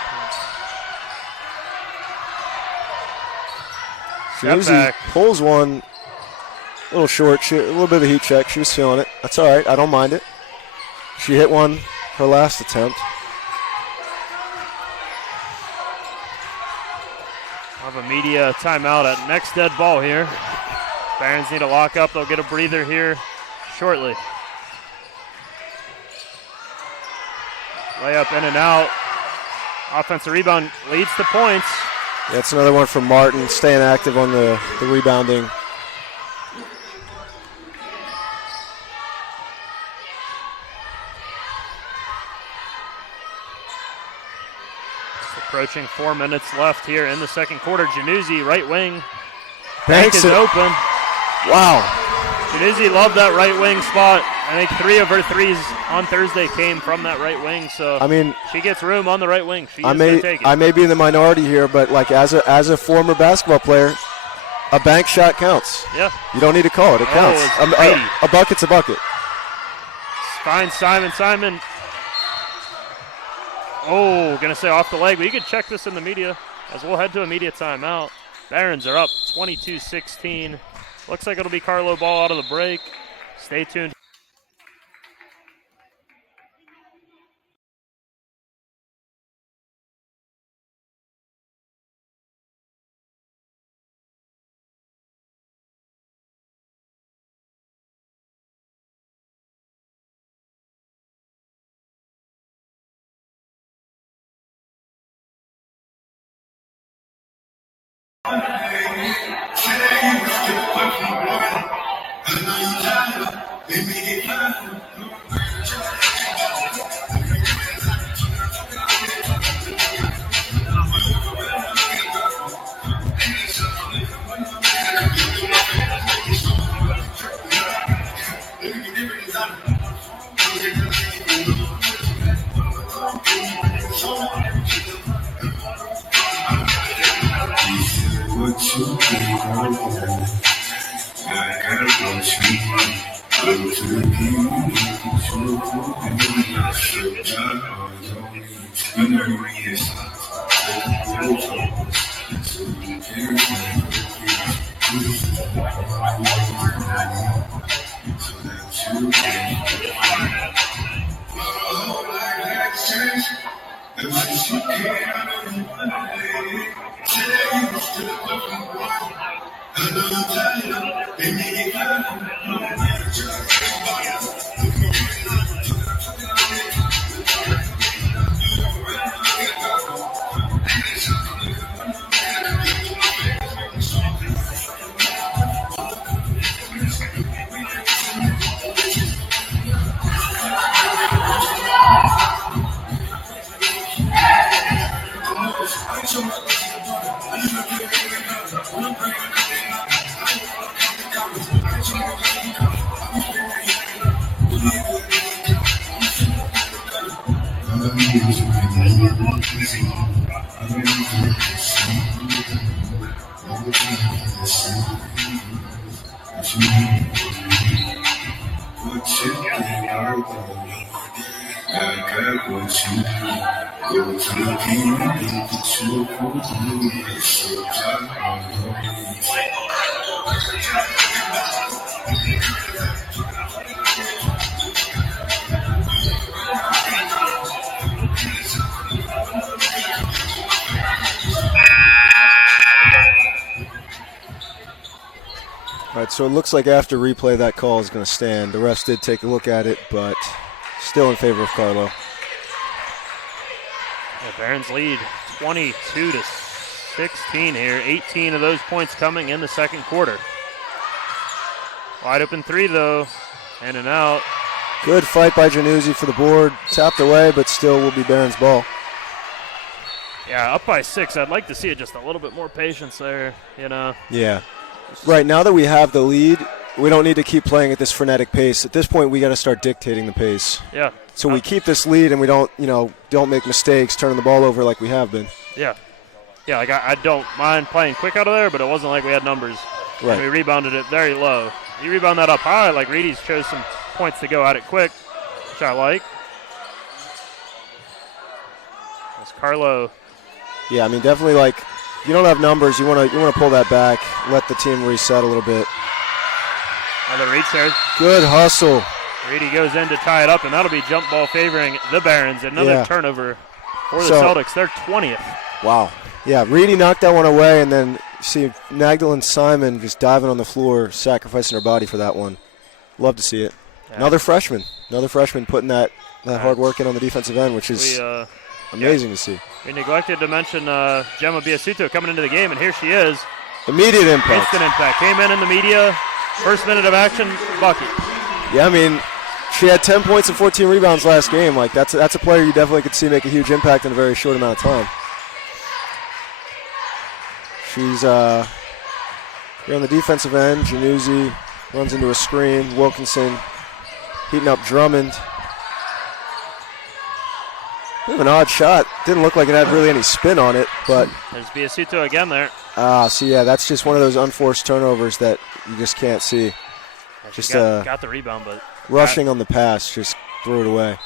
Januzzi pulls one a little short, a little bit of a heat check. She was feeling it. That's all right. I don't mind it. She hit one her last attempt. We'll have a media timeout at next dead ball here. Barons need to lock up. They'll get a breather here shortly. Layup in and out. Offensive rebound leads to points. That's another one from Martin, staying active on the rebounding. Approaching 4 minutes left here in the second quarter. Januzzi, right wing. Banks is it. open. Wow. Januzzi loved that right wing spot. I think 3 of her threes on Thursday came from that right wing. So I mean, she gets room on the right wing. She is going to take it. I may be in the minority here, but like as a former basketball player, a bank shot counts. Yeah. You don't need to call it. It counts. It's a bucket's a bucket. Finds Simon. Oh, going to say off the leg, but you can check this in the media as we'll head to a media timeout. Barons are up 22-16. Looks like it'll be Carlow ball out of the break. Stay tuned. All right, so it looks like after replay that call is going to stand. The refs did take a look at it, but still in favor of Carlow. The Barons lead 22-16 here. 18 of those points coming in the second quarter. Wide open three, though. In and out. Good fight by Januzzi for the board. Tapped away, but still will be Barons' ball. Yeah, up by 6. I'd like to see it just a little bit more patience there, you know. Yeah. Right, now that we have the lead, we don't need to keep playing at this frenetic pace. At this point, we got to start dictating the pace. Yeah. So we keep this lead and we don't make mistakes turning the ball over like we have been. Yeah. Yeah, like I don't mind playing quick out of there, but it wasn't like we had numbers. Right. We rebounded it very low. You rebound that up high, like Reedy's chose some points to go at it quick, which I like. That's Carlow. Yeah, I mean, definitely, like, you don't have numbers. You want to pull that back, let the team reset a little bit. Another reach there. Good hustle. Reedy goes in to tie it up, and that'll be jump ball favoring the Barons. Another turnover for the Celtics. They're 20th. Wow. Yeah, Reedy knocked that one away, and then see Nagdal and Simon just diving on the floor, sacrificing their body for that one. Love to see it. Yeah. Another freshman putting that hard work in on the defensive end, which is amazing to see. We neglected to mention Gemma Biasuto coming into the game, and here she is. Immediate impact. Instant impact. Came in the media, first minute of action, bucket. Yeah, I mean, she had 10 points and 14 rebounds last game. Like, that's a player you definitely could see make a huge impact in a very short amount of time. She's here on the defensive end. Januzzi runs into a screen. Wilkinson heating up Drummond. Bit of an odd shot. Didn't look like it had really any spin on it, but there's Biasuto again there. So yeah, that's just one of those unforced turnovers that you just can't see. Yeah, just got the rebound, but rushing on the pass, just threw it away.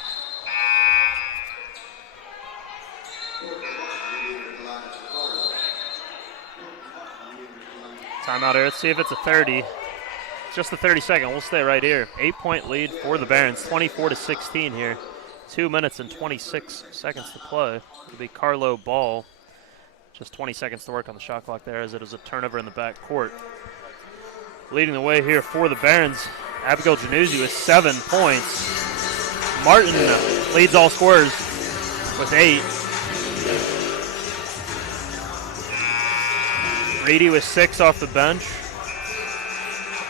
Timeout here. Let's see if it's a 30. It's just the 32nd. We'll stay right here. 8-point lead for the Barons, 24-16 here. 2 minutes and 26 seconds to play. It'll be Carlow ball. Just 20 seconds to work on the shot clock there as it is a turnover in the back court. Leading the way here for the Barons, Abigail Januzzi with 7 points. Martin leads all scorers with 8. Reedy with 6 off the bench.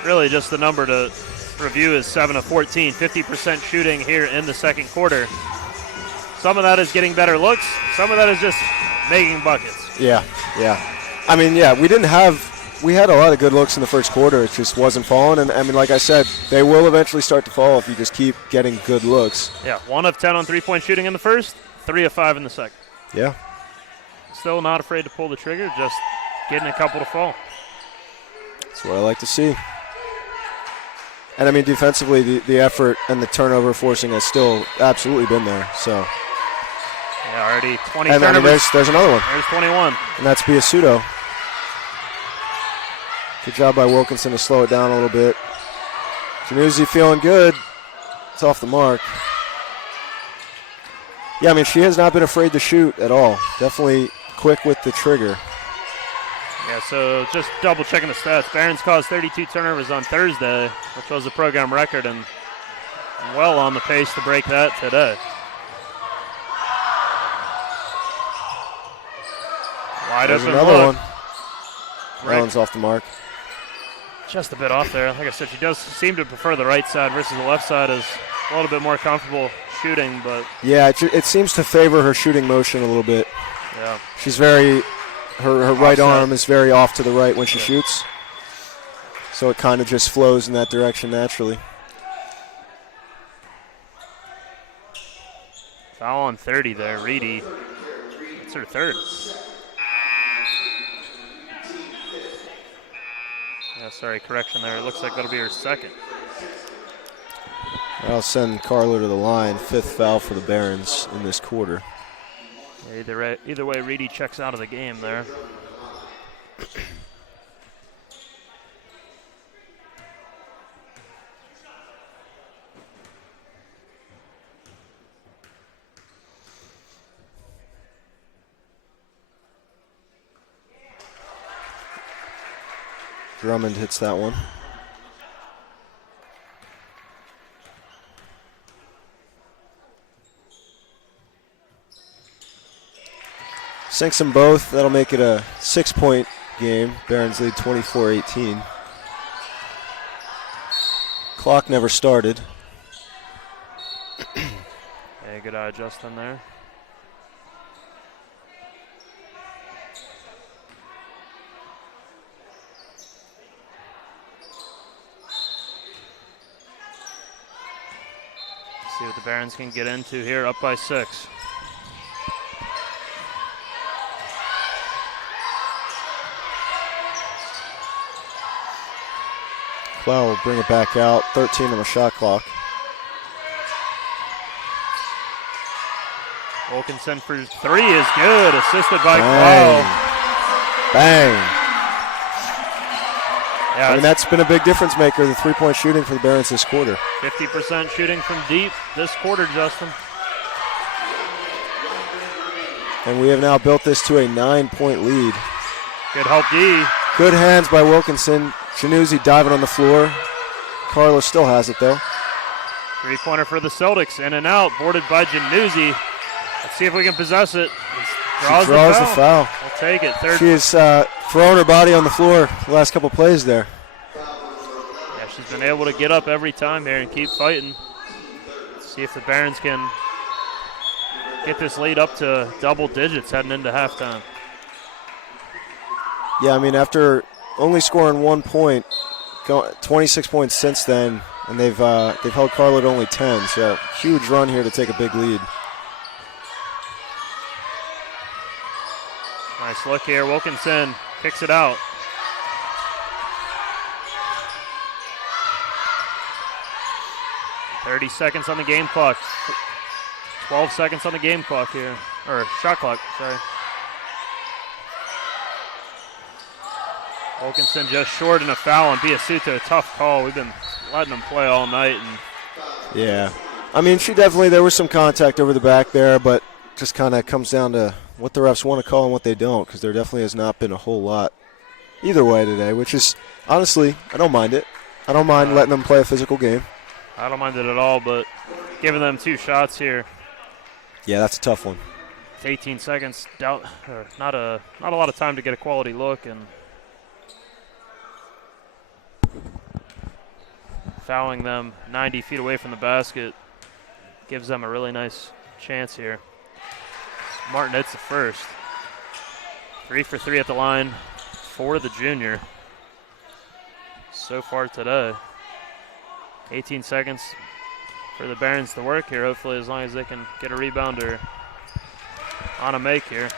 Really just the number to review is 7 of 14, 50% shooting here in the second quarter. Some of that is getting better looks. Some of that is just making buckets. Yeah. I mean, yeah, we had a lot of good looks in the first quarter. It just wasn't falling. And, I mean, like I said, they will eventually start to fall if you just keep getting good looks. Yeah, 1 of 10 on three-point shooting in the first, 3 of 5 in the second. Yeah. Still not afraid to pull the trigger, just getting a couple to fall. That's what I like to see. And, I mean, defensively, the effort and the turnover forcing has still absolutely been there. So. Yeah, already 20 and turnovers. I mean, there's another one. There's 21. And that's Biasuto. Good job by Wilkinson to slow it down a little bit. Januzzi feeling good. It's off the mark. Yeah, I mean, she has not been afraid to shoot at all. Definitely quick with the trigger. Yeah, so just double checking the stats. Barons caused 32 turnovers on Thursday, which was a program record, and well on the pace to break that today. Wide There's open another look. one. That one's off the mark. Just a bit off there. Like I said, she does seem to prefer the right side versus the left side, is a little bit more comfortable shooting, but yeah, it seems to favor her shooting motion a little bit. Yeah. She's very, her right arm is very off to the right when she shoots. So it kind of just flows in that direction naturally. Foul on 30 there, Reedy. It's her third. Sorry, correction there. It looks like that'll be her second. I'll send Carlow to the line. 5th foul for the Barons in this quarter. Yeah, either way, Reedy checks out of the game there. Drummond hits that one. Sinks them both. That'll make it a 6-point game. Barons lead 24-18. Clock never started. Hey, good eye, Justin there. See what the Barons can get into here, up by 6. Clow will bring it back out. 13 on the shot clock. Wilkinson for 3 is good, assisted by Bang. Clow. Bang. Yeah, I mean, that's been a big difference maker, the 3-point shooting for the Barons this quarter. 50% shooting from deep this quarter, Justin. And we have now built this to a 9-point lead. Good help D. Good hands by Wilkinson. Januzzi diving on the floor. Carlow still has it, though. 3-pointer for the Celtics, in and out, boarded by Januzzi. Let's see if we can possess it. She draws the foul. We'll take it. Third. She has thrown her body on the floor the last couple plays there. Yeah, she's been able to get up every time here and keep fighting. See if the Barons can get this lead up to double digits heading into halftime. Yeah, I mean, after only scoring 1 point, 26 points since then, and they've held Carlow to only 10. So huge run here to take a big lead. Nice look here. Wilkinson kicks it out. .30 seconds on the game clock. 12 seconds on the game clock here. Or shot clock, sorry. Wilkinson just short and a foul on Biasuto. Tough call. We've been letting them play all night. And yeah. I mean, there was some contact over the back there, but just kind of comes down to what the refs want to call and what they don't, because there definitely has not been a whole lot either way today, which is, honestly, I don't mind it. I don't mind letting them play a physical game. I don't mind it at all, but giving them 2 shots here. Yeah, that's a tough one. 18 seconds, not a lot of time to get a quality look, and fouling them 90 feet away from the basket gives them a really nice chance here. Martin hits the first. 3 for 3 at the line for the junior so far today. 18 seconds for the Barons to work here, hopefully, as long as they can get a rebound or on a make here.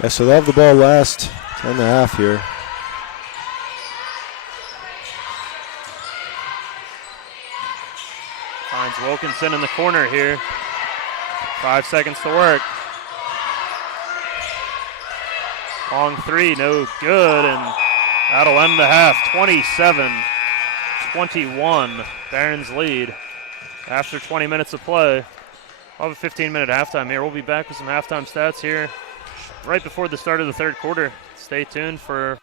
Yeah, so they'll have the ball last 10.5 here. Finds Wilkinson in the corner here. 5 seconds to work. Long 3, no good, and that'll end the half. 27-21, Barons lead after 20 minutes of play. We'll have a 15-minute halftime here. We'll be back with some halftime stats here right before the start of the third quarter. Stay tuned for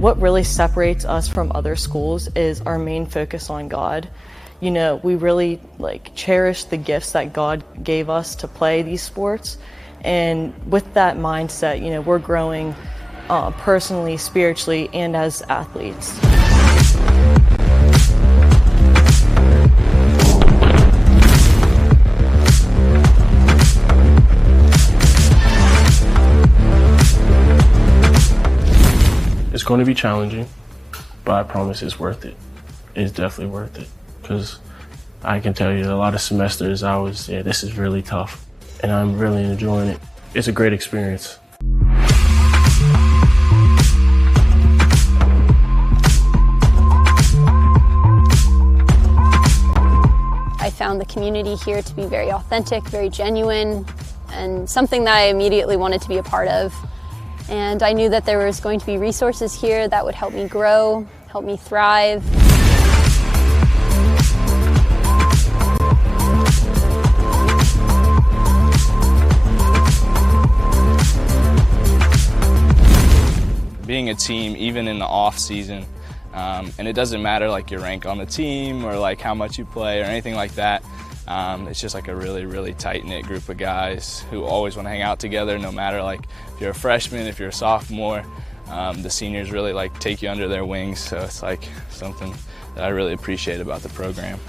What really separates us from other schools is our main focus on God. You know, we really cherish the gifts that God gave us to play these sports. And with that mindset, you know, we're growing personally, spiritually, and as athletes. It's going to be challenging, but I promise it's worth it. It's definitely worth it, because I can tell you a lot of semesters this is really tough, and I'm really enjoying it. It's a great experience. I found the community here to be very authentic, very genuine, and something that I immediately wanted to be a part of. And I knew that there was going to be resources here that would help me grow, help me thrive. Being a team, even in the off season, and it doesn't matter your rank on the team or how much you play or anything like that. It's just a really, really tight-knit group of guys who always want to hang out together, no matter if you're a freshman, if you're a sophomore. The seniors really take you under their wings, so it's something that I really appreciate about the program.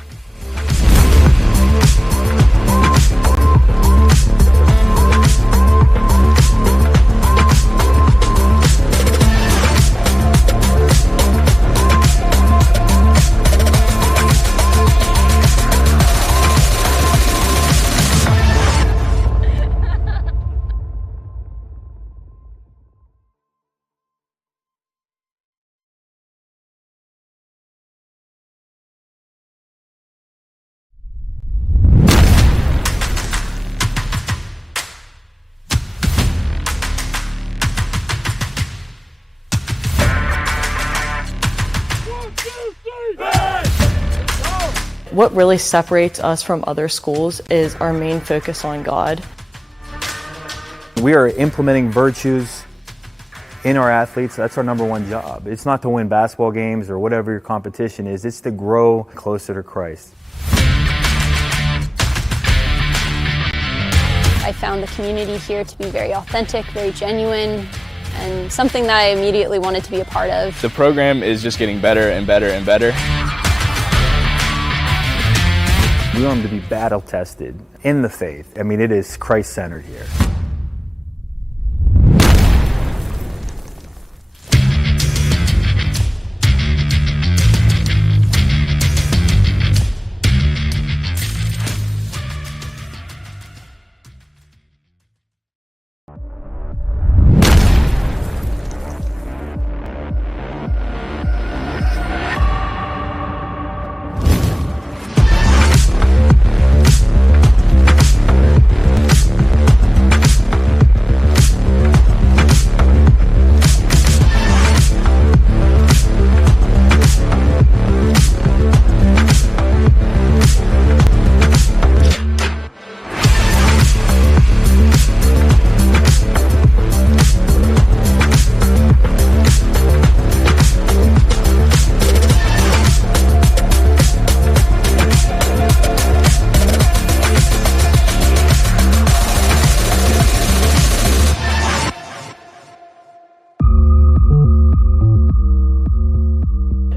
What really separates us from other schools is our main focus on God. We are implementing virtues in our athletes. That's our number one job. It's not to win basketball games or whatever your competition is. It's to grow closer to Christ. I found the community here to be very authentic, very genuine, and something that I immediately wanted to be a part of. The program is just getting better and better and better. We want them to be battle-tested in the faith. I mean, it is Christ-centered here.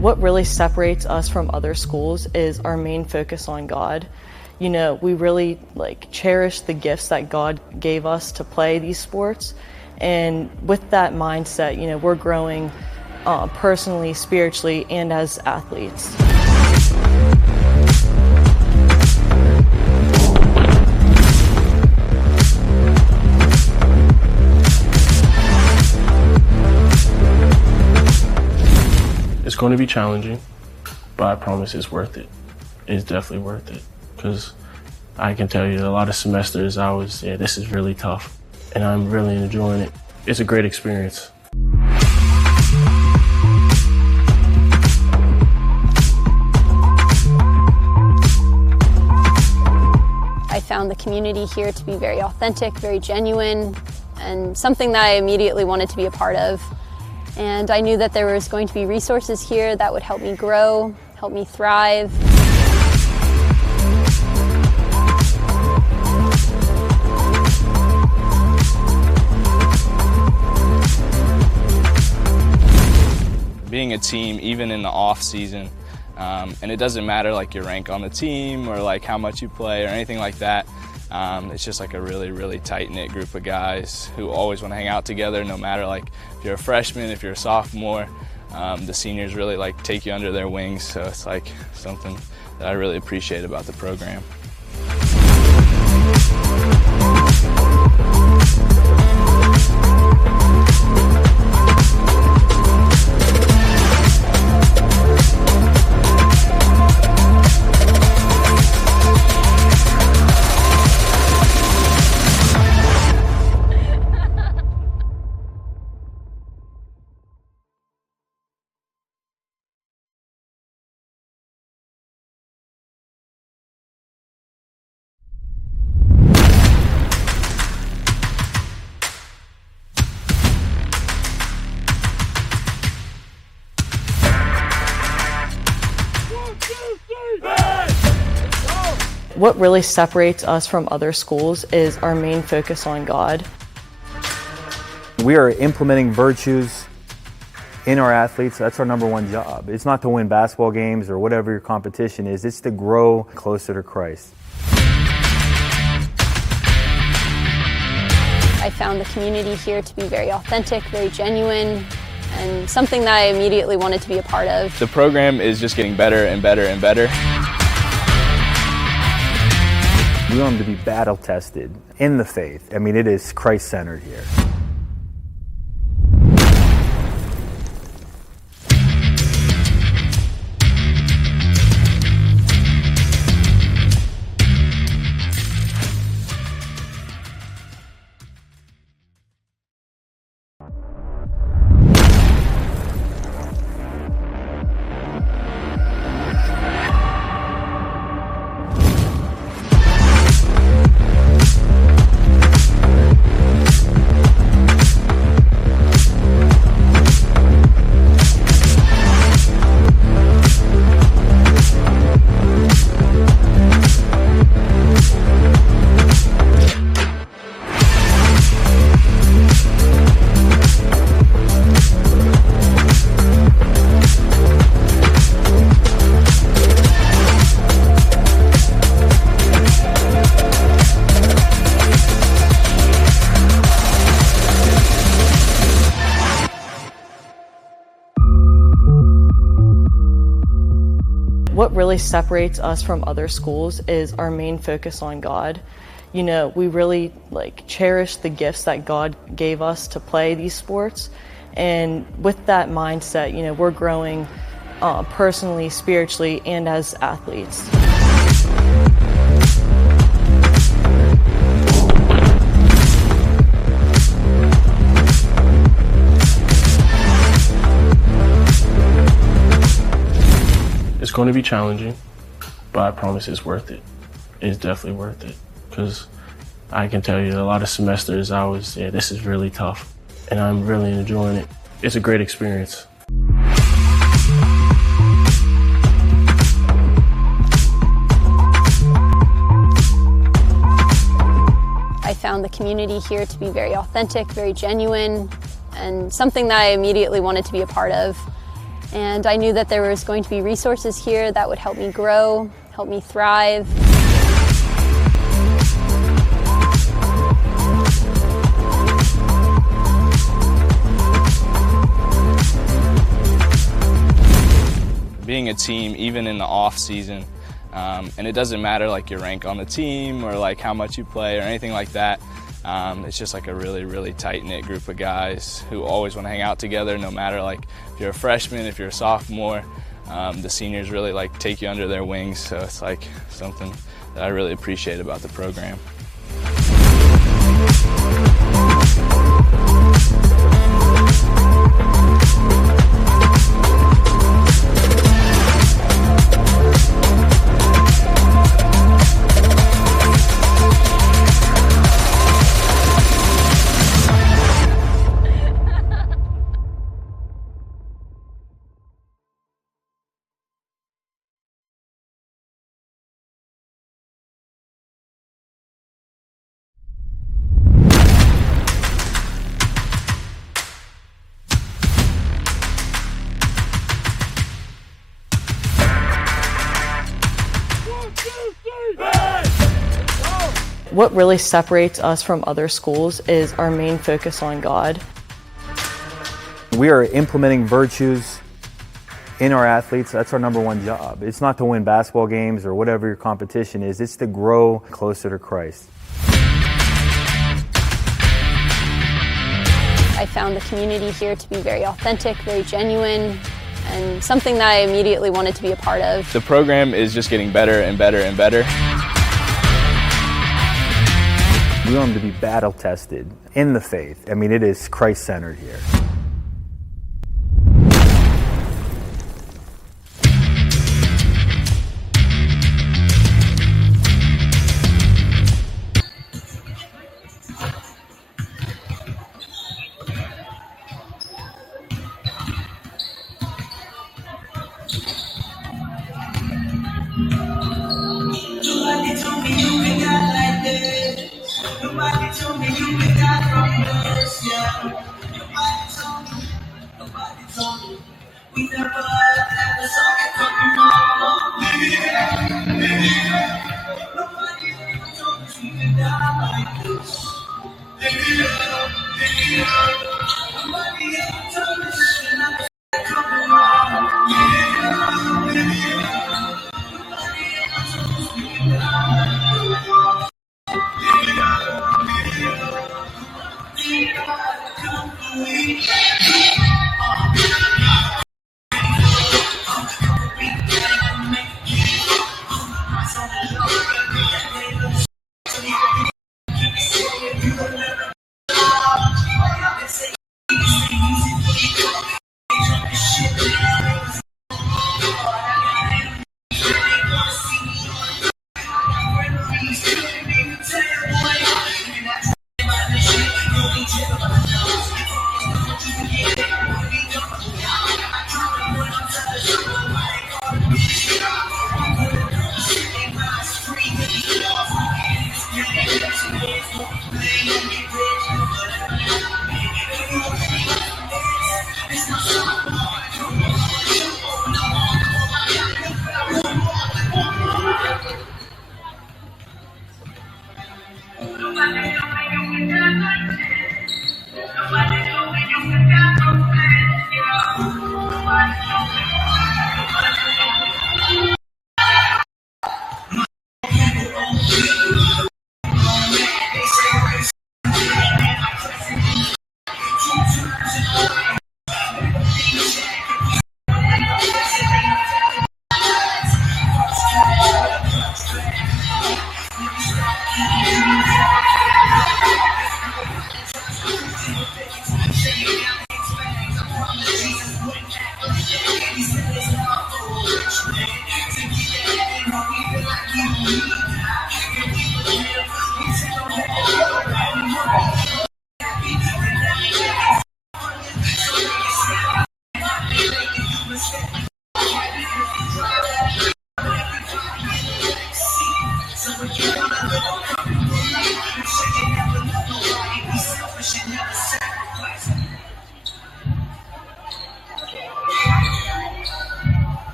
What really separates us from other schools is our main focus on God. You know, we really cherish the gifts that God gave us to play these sports. And with that mindset, you know, we're growing personally, spiritually, and as athletes. It's going to be challenging, but I promise it's worth it. It's definitely worth it, because I can tell you a lot of semesters this is really tough, and I'm really enjoying it. It's a great experience. I found the community here to be very authentic, very genuine, and something that I immediately wanted to be a part of. And I knew that there was going to be resources here that would help me grow, help me thrive. Being a team, even in the off season, and it doesn't matter like your rank on the team or like how much you play or anything like that. It's just like a really, really tight-knit group of guys who always want to hang out together, no matter like if you're a freshman, if you're a sophomore. The seniors really like take you under their wings, so it's like something that I really appreciate about the program. What really separates us from other schools is our main focus on God. We are implementing virtues in our athletes. That's our number one job. It's not to win basketball games or whatever your competition is. It's to grow closer to Christ. I found the community here to be very authentic, very genuine, and something that I immediately wanted to be a part of. The program is just getting better and better and better. We want them to be battle tested in the faith. I mean, it is Christ-centered here. What really separates us from other schools is our main focus on God. You know, we really cherish the gifts that God gave us to play these sports. And with that mindset, you know, we're growing personally, spiritually, and as athletes. It's going to be challenging, but I promise it's worth it. It's definitely worth it, because I can tell you a lot of semesters this is really tough, and I'm really enjoying it. It's a great experience. I found the community here to be very authentic, very genuine, and something that I immediately wanted to be a part of. And I knew that there was going to be resources here that would help me grow, help me thrive. Being a team, even in the off season, and it doesn't matter like your rank on the team or like how much you play or anything like that. It's just like a really, really tight-knit group of guys who always want to hang out together, no matter like if you're a freshman, if you're a sophomore. The seniors really like take you under their wings, so it's like something that I really appreciate about the program. What really separates us from other schools is our main focus on God. We are implementing virtues in our athletes. That's our number one job. It's not to win basketball games or whatever your competition is. It's to grow closer to Christ. I found the community here to be very authentic, very genuine, and something that I immediately wanted to be a part of. The program is just getting better and better and better. We want them to be battle tested in the faith. I mean, it is Christ-centered here. Nobody told me you could die like this. Nobody told me you could die from this, yeah. Nobody told me. We never had a song coming on. Nobody ever told us we could die like this. Nobody ever told us we never coming on.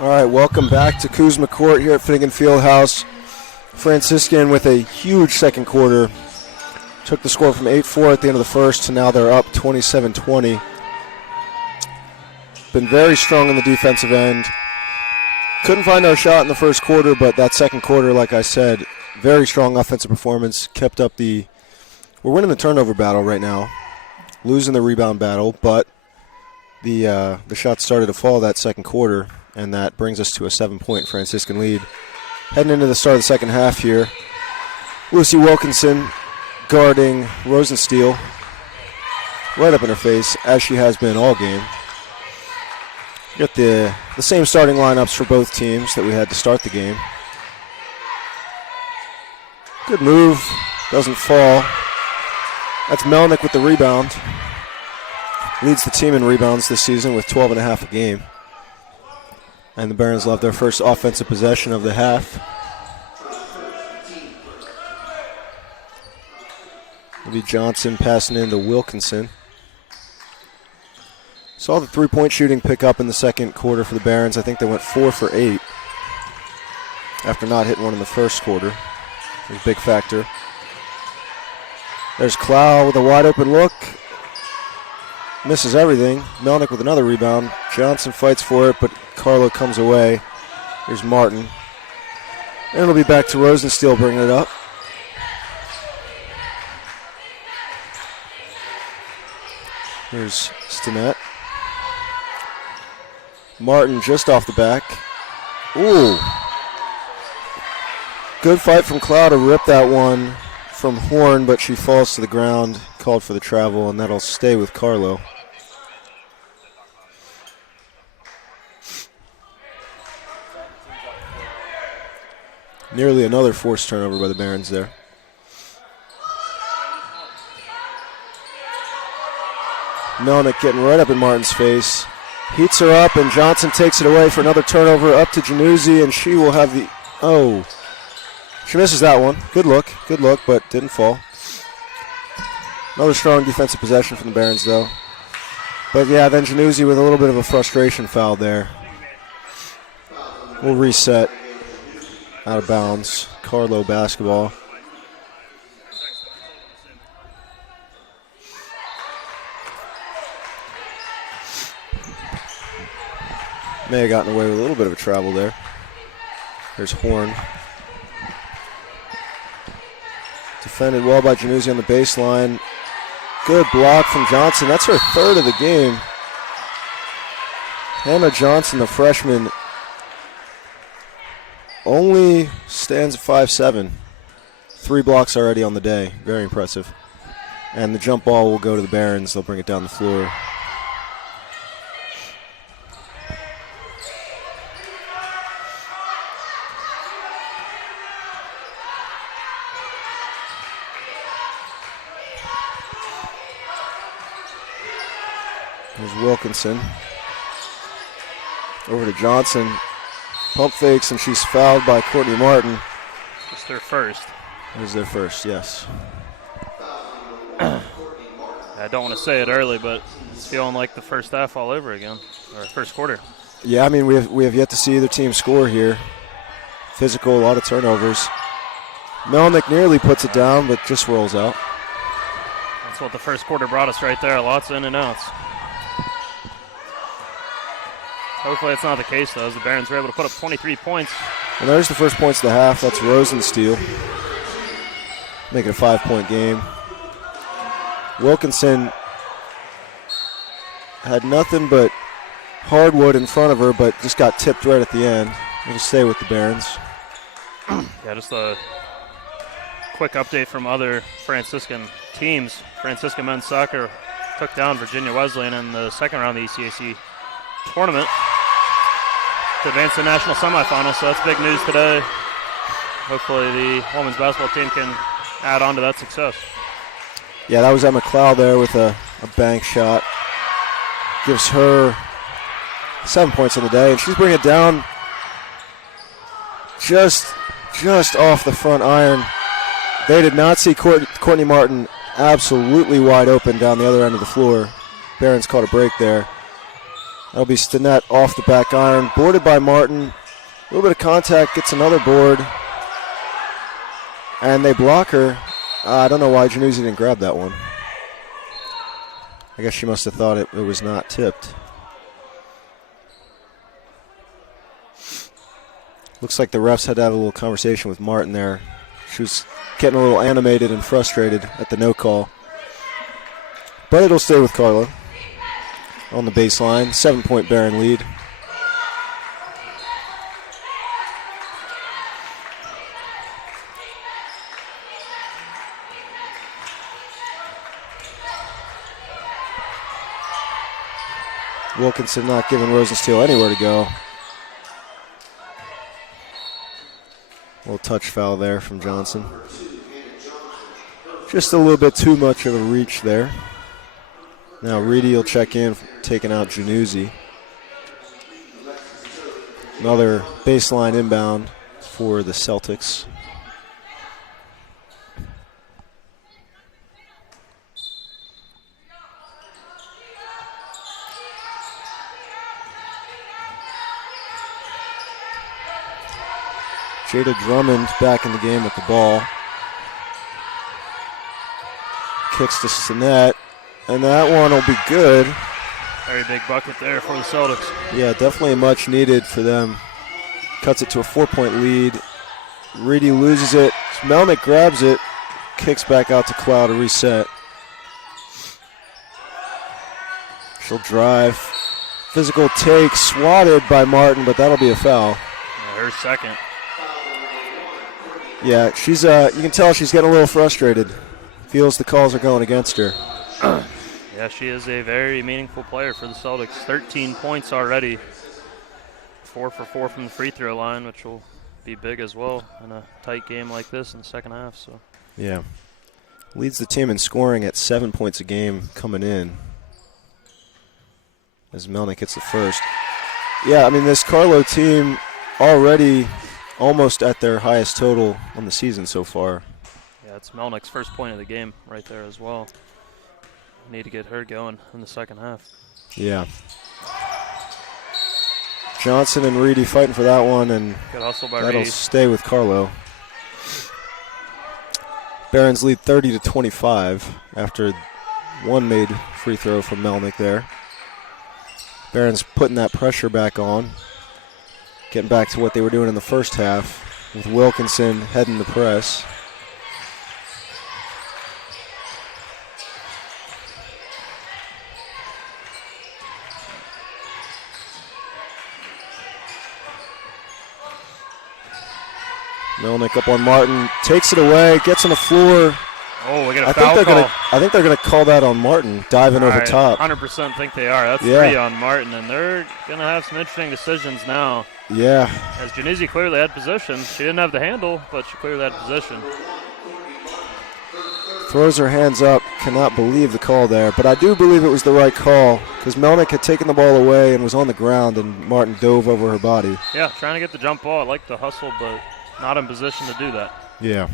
All right, welcome back to Kuzma Court here at Finnegan Fieldhouse. Franciscan with a huge second quarter. Took the score from 8-4 at the end of the first to now they're up 27-20. Been very strong on the defensive end. Couldn't find our shot in the first quarter, but that second quarter, like I said, very strong offensive performance. Kept up the... We're winning the turnover battle right now. Losing the rebound battle, but the shots started to fall that second quarter, and that brings us to a 7-point Franciscan lead. Heading into the start of the second half here, Lucy Wilkinson guarding Rosensteel right up in her face, as she has been all game. Got the same starting lineups for both teams that we had to start the game. Good move, doesn't fall. That's Melnick with the rebound. Leads the team in rebounds this season with 12.5 a game. And the Barons will have their first offensive possession of the half. Maybe Johnson passing in to Wilkinson. Saw the three-point shooting pick up in the second quarter for the Barons. I think they went 4 for 8 after not hitting one in the first quarter. is a big factor. There's Clow with a wide open look. Misses everything. Melnick with another rebound. Johnson fights for it, but Carlow comes away. Here's Martin. And it'll be back to Rosensteel bringing it up. Here's Stinnett. Martin just off the back. Ooh. Good fight from Clow to rip that one from Horn, but she falls to the ground, called for the travel, and that'll stay with Carlow. Nearly another forced turnover by the Barons there. Melnick getting right up in Martin's face. Heats her up, and Johnson takes it away for another turnover up to Januzzi, and she will have the... Oh. She misses that one. Good look, but didn't fall. Another strong defensive possession from the Barons, though. But, yeah, then Januzzi with a little bit of a frustration foul there. We'll reset. Out of bounds. Carlow basketball. May have gotten away with a little bit of a travel there. There's Horn. Defended well by Januzzi on the baseline. Good block from Johnson. That's her third of the game. Hannah Johnson, the freshman, only stands at 5'7". 3 blocks already on the day. Very impressive. And the jump ball will go to the Barons. They'll bring it down the floor. There's Wilkinson. Over to Johnson. Pump fakes, and she's fouled by Courtney Martin. It's their first. It is their first, yes. I don't want to say it early, but it's feeling like the first half all over again, or first quarter. Yeah, I mean, we have yet to see either team score here. Physical, a lot of turnovers. Melnick nearly puts it down, but just rolls out. That's what the first quarter brought us right there. Lots of in and outs. Hopefully it's not the case, though, as the Barons were able to put up 23 points. And there's the first points of the half. That's Rosensteel. Make it a 5-point game. Wilkinson had nothing but hardwood in front of her, but just got tipped right at the end. It'll stay with the Barons. Yeah, just a quick update from other Franciscan teams. Franciscan men's soccer took down Virginia Wesleyan in the second round of the ECAC tournament to advance to the national semifinals, so that's big news today. Hopefully the women's basketball team can add on to that success. Yeah, that was Emma Clow there with a bank shot. Gives her 7 points on the day, and she's bringing it down just off the front iron. They did not see Courtney Martin absolutely wide open down the other end of the floor. Barons caught a break there. That'll be Stinnett off the back iron. Boarded by Martin. A little bit of contact, gets another board. And they block her. I don't know why Januzzi didn't grab that one. I guess she must have thought it was not tipped. Looks like the refs had to have a little conversation with Martin there. She was getting a little animated and frustrated at the no call. But it'll stay with Carlow on the baseline. 7-point Baron lead. Wilkinson not giving Rosensteel anywhere to go. A little touch foul there from Johnson. Just a little bit too much of a reach there. Now Reedy will check in, taking out Januzzi. Another baseline inbound for the Celtics. Jada Drummond back in the game with the ball. Kicks to Sinet, and that one will be good. Very big bucket there for the Celtics. Yeah, definitely much needed for them. Cuts it to a 4-point lead. Reedy loses it. Melnick grabs it, kicks back out to Clow to reset. She'll drive. Physical take, swatted by Martin, but that'll be a foul. Her second. Yeah, she's you can tell she's getting a little frustrated. Feels the calls are going against her. Yeah, she is a very meaningful player for the Celtics. 13 points already. 4 for 4 from the free throw line, which will be big as well in a tight game like this in the second half. So. Yeah. Leads the team in scoring at 7 points a game coming in. As Melnick hits the first. Yeah, I mean, this Carlow team already almost at their highest total on the season so far. Yeah, it's Melnick's first point of the game right there as well. Need to get her going in the second half. Yeah. Johnson and Reedy fighting for that one, and good hustle by that'll Reedy. Stay with Carlow. Barons lead 30-25 after one made free throw from Melnick there. Barons putting that pressure back on, getting back to what they were doing in the first half with Wilkinson heading the press. Melnick up on Martin, takes it away, gets on the floor. Oh, we get a foul call. I think they're gonna call that on Martin, diving over top. 100% think they are. That's 3 on Martin, and they're gonna have some interesting decisions now. Yeah. As Janisi clearly had position. She didn't have the handle, but she clearly had position. Throws her hands up, cannot believe the call there, but I do believe it was the right call because Melnick had taken the ball away and was on the ground, and Martin dove over her body. Yeah, trying to get the jump ball. I like the hustle, but not in position to do that. Yeah.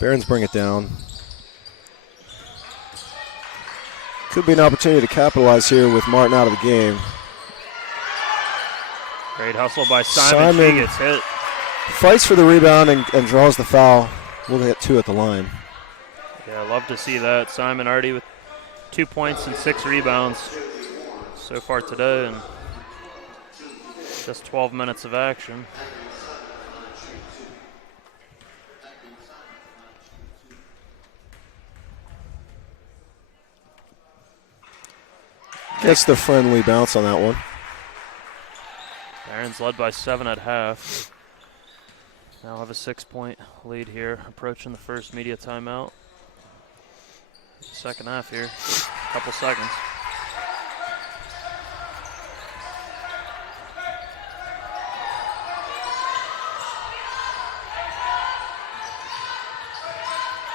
Barons bring it down. Could be an opportunity to capitalize here with Martin out of the game. Great hustle by Simon. She gets hit. Fights for the rebound and draws the foul. We'll get 2 at the line. Yeah, I love to see that. Simon already with 2 points and 6 rebounds so far today, and just 12 minutes of action. Gets the friendly bounce on that one. Barons led by 7 at half. Now have a 6-point lead here, approaching the first media timeout. Second half here, a couple seconds.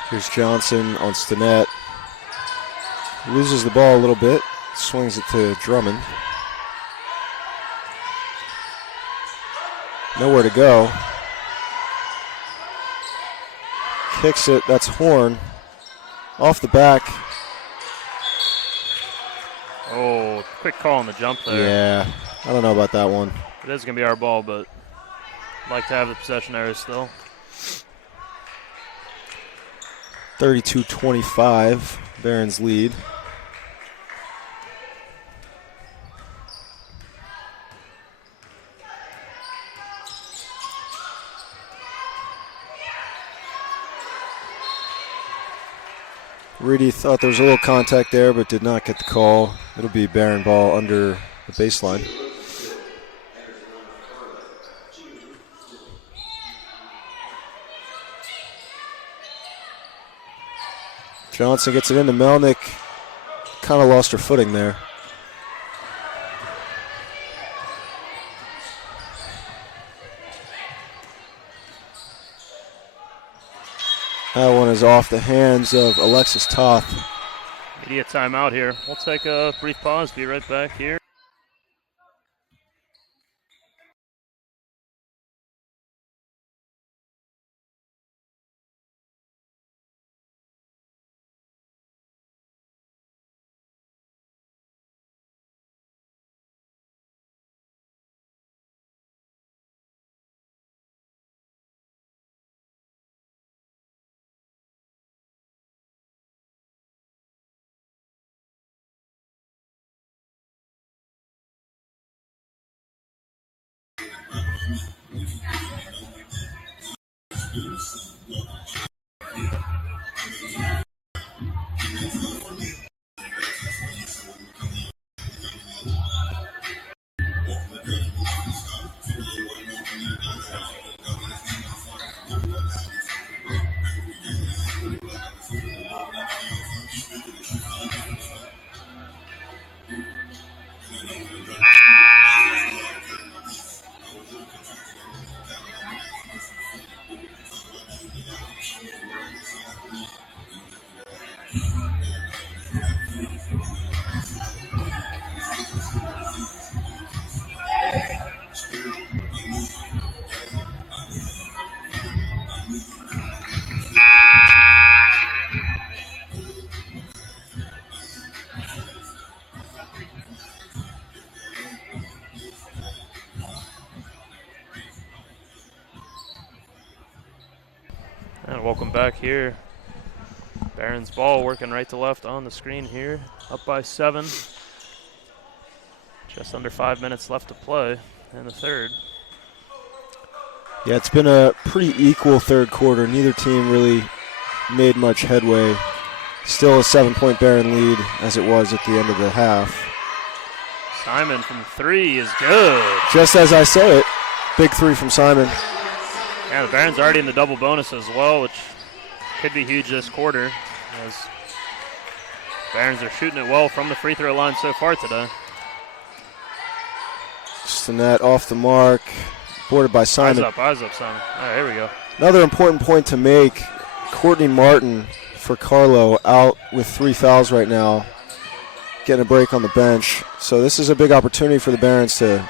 Here's Johnson on Stinnett. Loses the ball a little bit. Swings it to Drummond. Nowhere to go. Kicks it. That's Horn. Off the back. Oh, quick call on the jump there. Yeah, I don't know about that one. It is going to be our ball, but I'd like to have the possession area still. 32-25, Barons lead. Reedy thought there was a little contact there, but did not get the call. It'll be Baron ball under the baseline. Johnson gets it into Melnick. Kind of lost her footing there. That one is off the hands of Alexis Toth. Media timeout here. We'll take a brief pause. Be right back here. And welcome back here. Barron's ball working right to left on the screen here. Up by 7. Just under 5 minutes left to play in the third. Yeah, it's been a pretty equal third quarter. Neither team really made much headway. Still a 7-point Barron lead as it was at the end of the half. Simon from 3 is good. Just as I say it, big 3 from Simon. Yeah, the Barons already in the double bonus as well, which could be huge this quarter, as Barons are shooting it well from the free throw line so far today. Just the net off the mark, boarded by Simon. Eyes up, Simon. All right, here we go. Another important point to make, Courtney Martin for Carlow out with 3 fouls right now, getting a break on the bench. So this is a big opportunity for the Barons to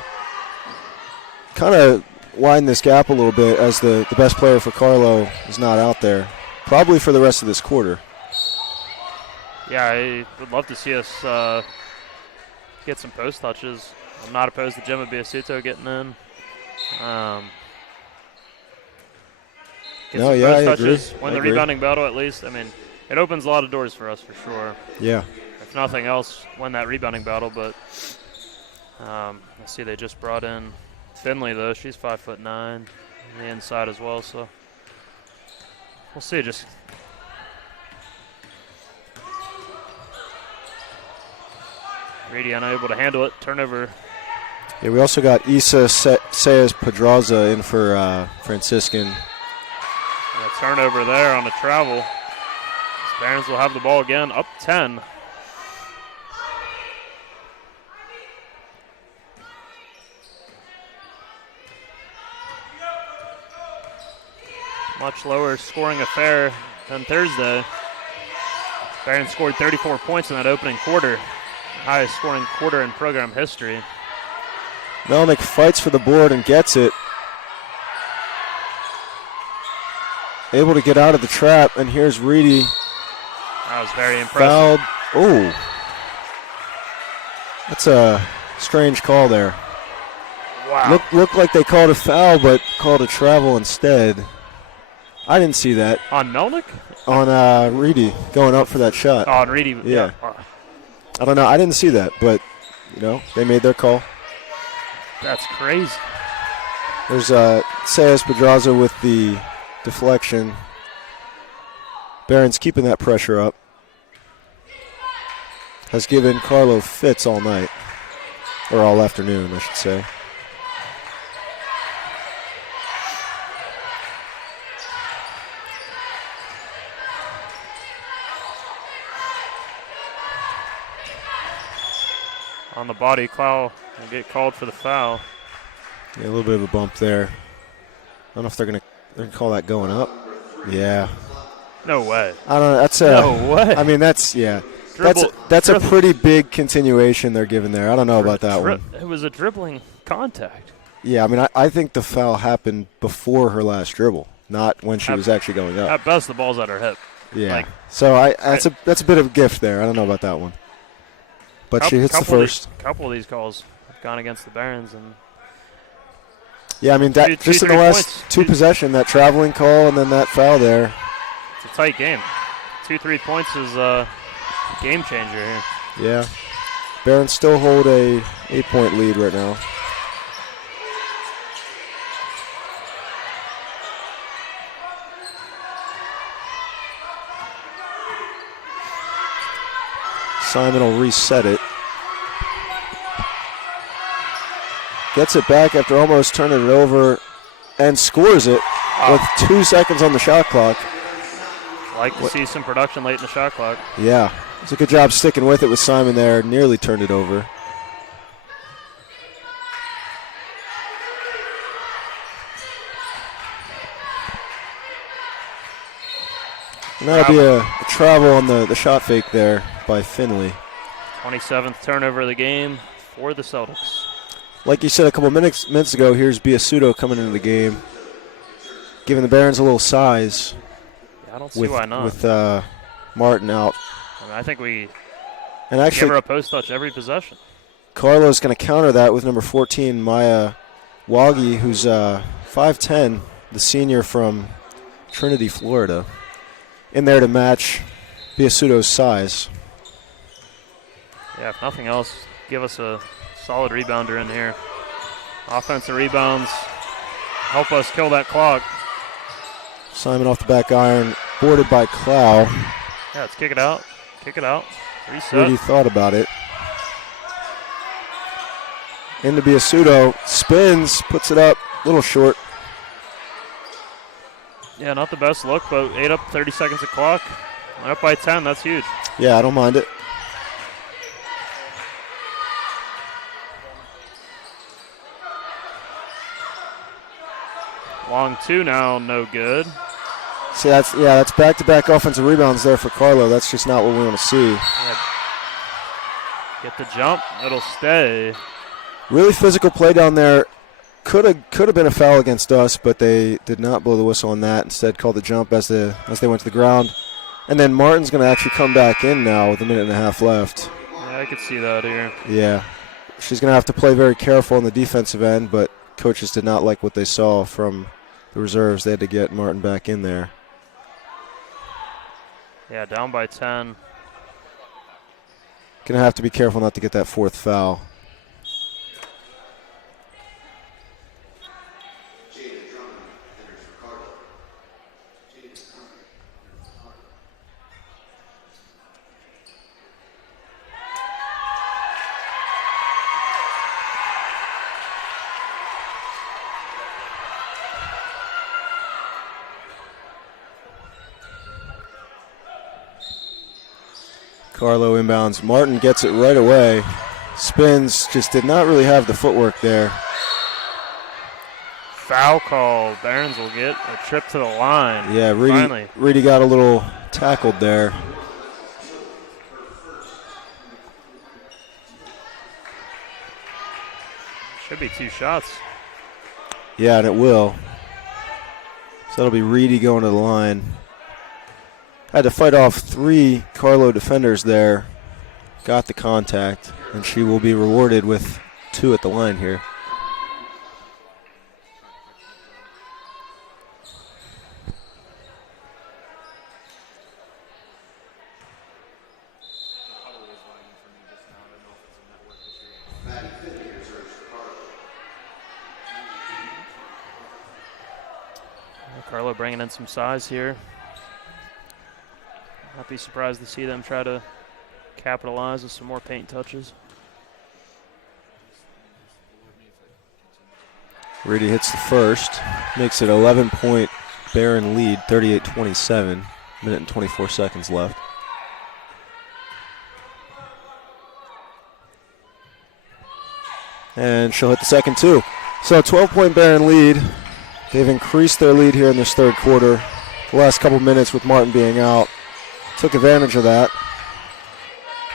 kind of widen this gap a little bit, as the best player for Carlow is not out there, probably for the rest of this quarter. Yeah, I would love to see us get some post touches. I'm not opposed to Gemma Biasuto getting in. Get some post touches, win the rebounding battle at least. I mean, it opens a lot of doors for us for sure. Yeah. If nothing else, win that rebounding battle. But I see they just brought in Finley, though. She's 5'9", on the inside as well, so we'll see. Just Reedy unable to handle it. Turnover. Yeah, we also got Isa Sayas Pedraza in for Franciscan. Yeah, turnover there on a travel. Barons will have the ball again, up 10. Much lower scoring affair than Thursday. Barons scored 34 points in that opening quarter. Highest scoring quarter in program history. Melnick fights for the board and gets it. Able to get out of the trap, and here's Reedy. That was very impressive. Fouled. Oh. That's a strange call there. Wow. Looked like they called a foul, but called a travel instead. I didn't see that. On Melnick? On Reedy going up for that shot. Oh, on Reedy. Yeah. I don't know. I didn't see that, but, they made their call. That's crazy. There's Sayas Pedraza with the deflection. Barron's keeping that pressure up. Has given Carlow fits all night. Or all afternoon, I should say. On the body, Clow will get called for the foul. Yeah, a little bit of a bump there. I don't know if they're gonna call that going up. Yeah. No way. I don't know. That's a. No way. I mean, that's that's a pretty big continuation they're giving there. I don't know about that one. It was a dribbling contact. Yeah, I mean, I think the foul happened before her last dribble, not when she was actually going up. At best, the ball's at her hip. Yeah. So that's a bit of a gift there. I don't know about that one. But she hits the first. A couple of these calls have gone against the Barons, and yeah, I mean that just in the last two possession, that traveling call and then that foul there. It's a tight game. 2-3 points is a game changer here. Yeah, Barons still hold a 8-point lead right now. Simon will reset it. Gets it back after almost turning it over and scores it with 2 seconds on the shot clock. Like to see some production late in the shot clock. Yeah, it's a good job sticking with it with Simon there. Nearly turned it over. And that'll be a travel on the shot fake there by Finley. 27th turnover of the game for the Celtics. Like you said a couple minutes ago, here's Biasuto coming into the game, giving the Barons a little size. Yeah, I don't see why not. With Martin out. I mean, I think we and actually, give her a post touch every possession. Carlow's going to counter that with number 14, Maya Wagi, who's 5'10", the senior from Trinity, Florida, in there to match Biasuto's size. Yeah, if nothing else, give us a solid rebounder in here. Offensive rebounds help us kill that clock. Simon off the back iron, boarded by Clow. Yeah, let's kick it out. Kick it out. Reset. Rudy thought about it. Into Biasuto, spins, puts it up, a little short. Yeah, not the best look, but 8 up, 30 seconds of clock. Up by 10, that's huge. Yeah, I don't mind it. Long two now, no good. See, that's back-to-back offensive rebounds there for Carlow. That's just not what we want to see. Yeah. Get the jump, it'll stay. Really physical play down there. Could have been a foul against us, but they did not blow the whistle on that. Instead, called the jump as they went to the ground. And then Martin's going to actually come back in now with a minute and a half left. Yeah, I could see that here. Yeah, she's going to have to play very careful on the defensive end, but coaches did not like what they saw from the reserves. They had to get Martin back in there. Yeah, down by 10. Going to have to be careful not to get that fourth foul. Carlow inbounds. Martin gets it right away. Spins, just did not really have the footwork there. Foul call. Barons will get a trip to the line. Yeah, Finally. Reedy got a little tackled there. Should be 2 shots. Yeah, and it will. So that'll be Reedy going to the line. Had to fight off 3 Carlow defenders there. Got the contact, and she will be rewarded with 2 at the line here. Carlow bringing in some size here. Not be surprised to see them try to capitalize with some more paint touches. Reedy hits the first, makes it 11-point Baron lead, 38-27, minute and 24 seconds left. And she'll hit the second too. So 12-point Baron lead. They've increased their lead here in this third quarter. The last couple minutes with Martin being out. Took advantage of that.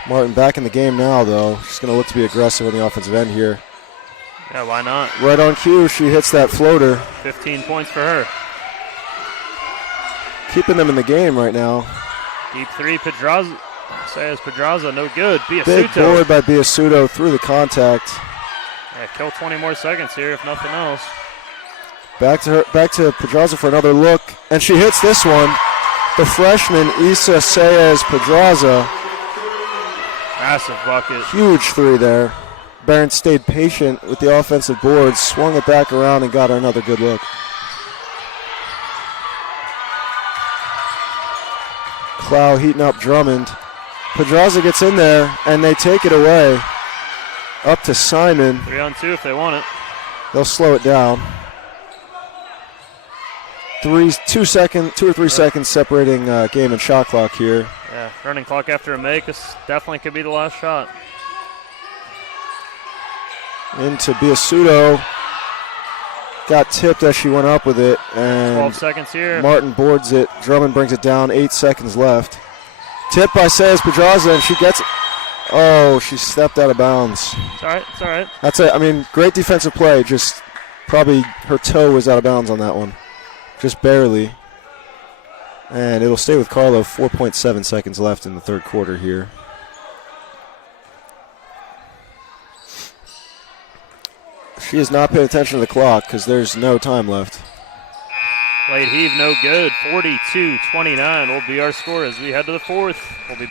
Martin back in the game now, though. She's going to look to be aggressive on the offensive end here. Yeah, why not? Right on cue, she hits that floater. 15 points for her. Keeping them in the game right now. Deep 3, Pedraza. Says Pedraza, no good. Big board by Biasuto through the contact. Yeah, kill 20 more seconds here, if nothing else. Back to Pedraza for another look, and she hits this one. The freshman, Issa Saez Pedraza. Massive bucket. Huge 3 there. Barron stayed patient with the offensive boards, swung it back around, and got her another good look. Clow heating up Drummond. Pedraza gets in there, and they take it away. Up to Simon. 3 on 2 if they want it. They'll slow it down. 2 or 3 seconds separating game and shot clock here. Yeah, running clock after a make. This definitely could be the last shot. Into Biasuto. Got tipped as she went up with it. And 12 seconds here. Martin boards it. Drummond brings it down. 8 seconds left. Tip by Sayas Pedraza, and she gets it. Oh, she stepped out of bounds. It's all right. It's all right. That's it. I mean, great defensive play. Just probably her toe was out of bounds on that one. Just barely. And it'll stay with Carlow. 4.7 seconds left in the third quarter here. She has not paid attention to the clock because there's no time left. Late heave, no good. 42-29 will be our score as we head to the fourth. We'll be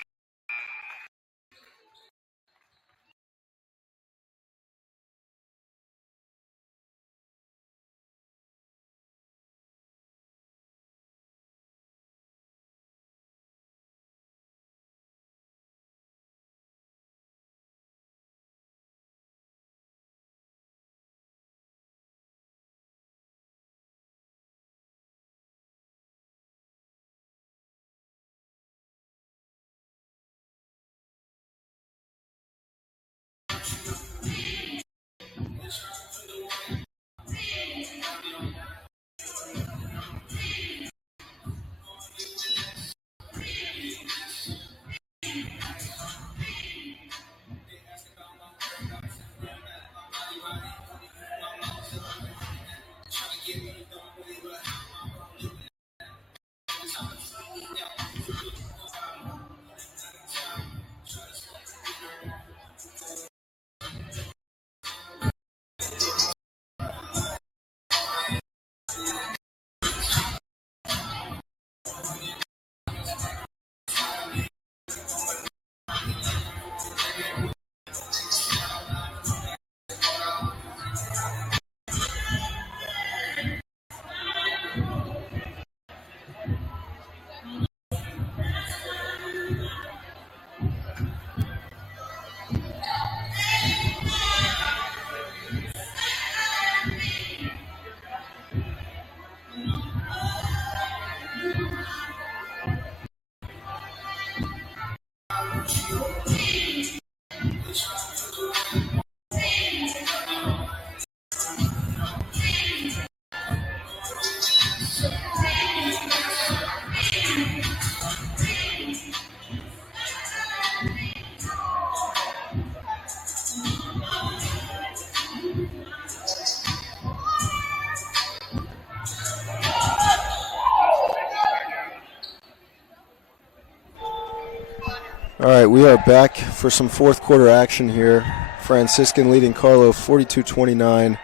All right, we are back for some fourth quarter action here. Franciscan leading Carlow 42-29.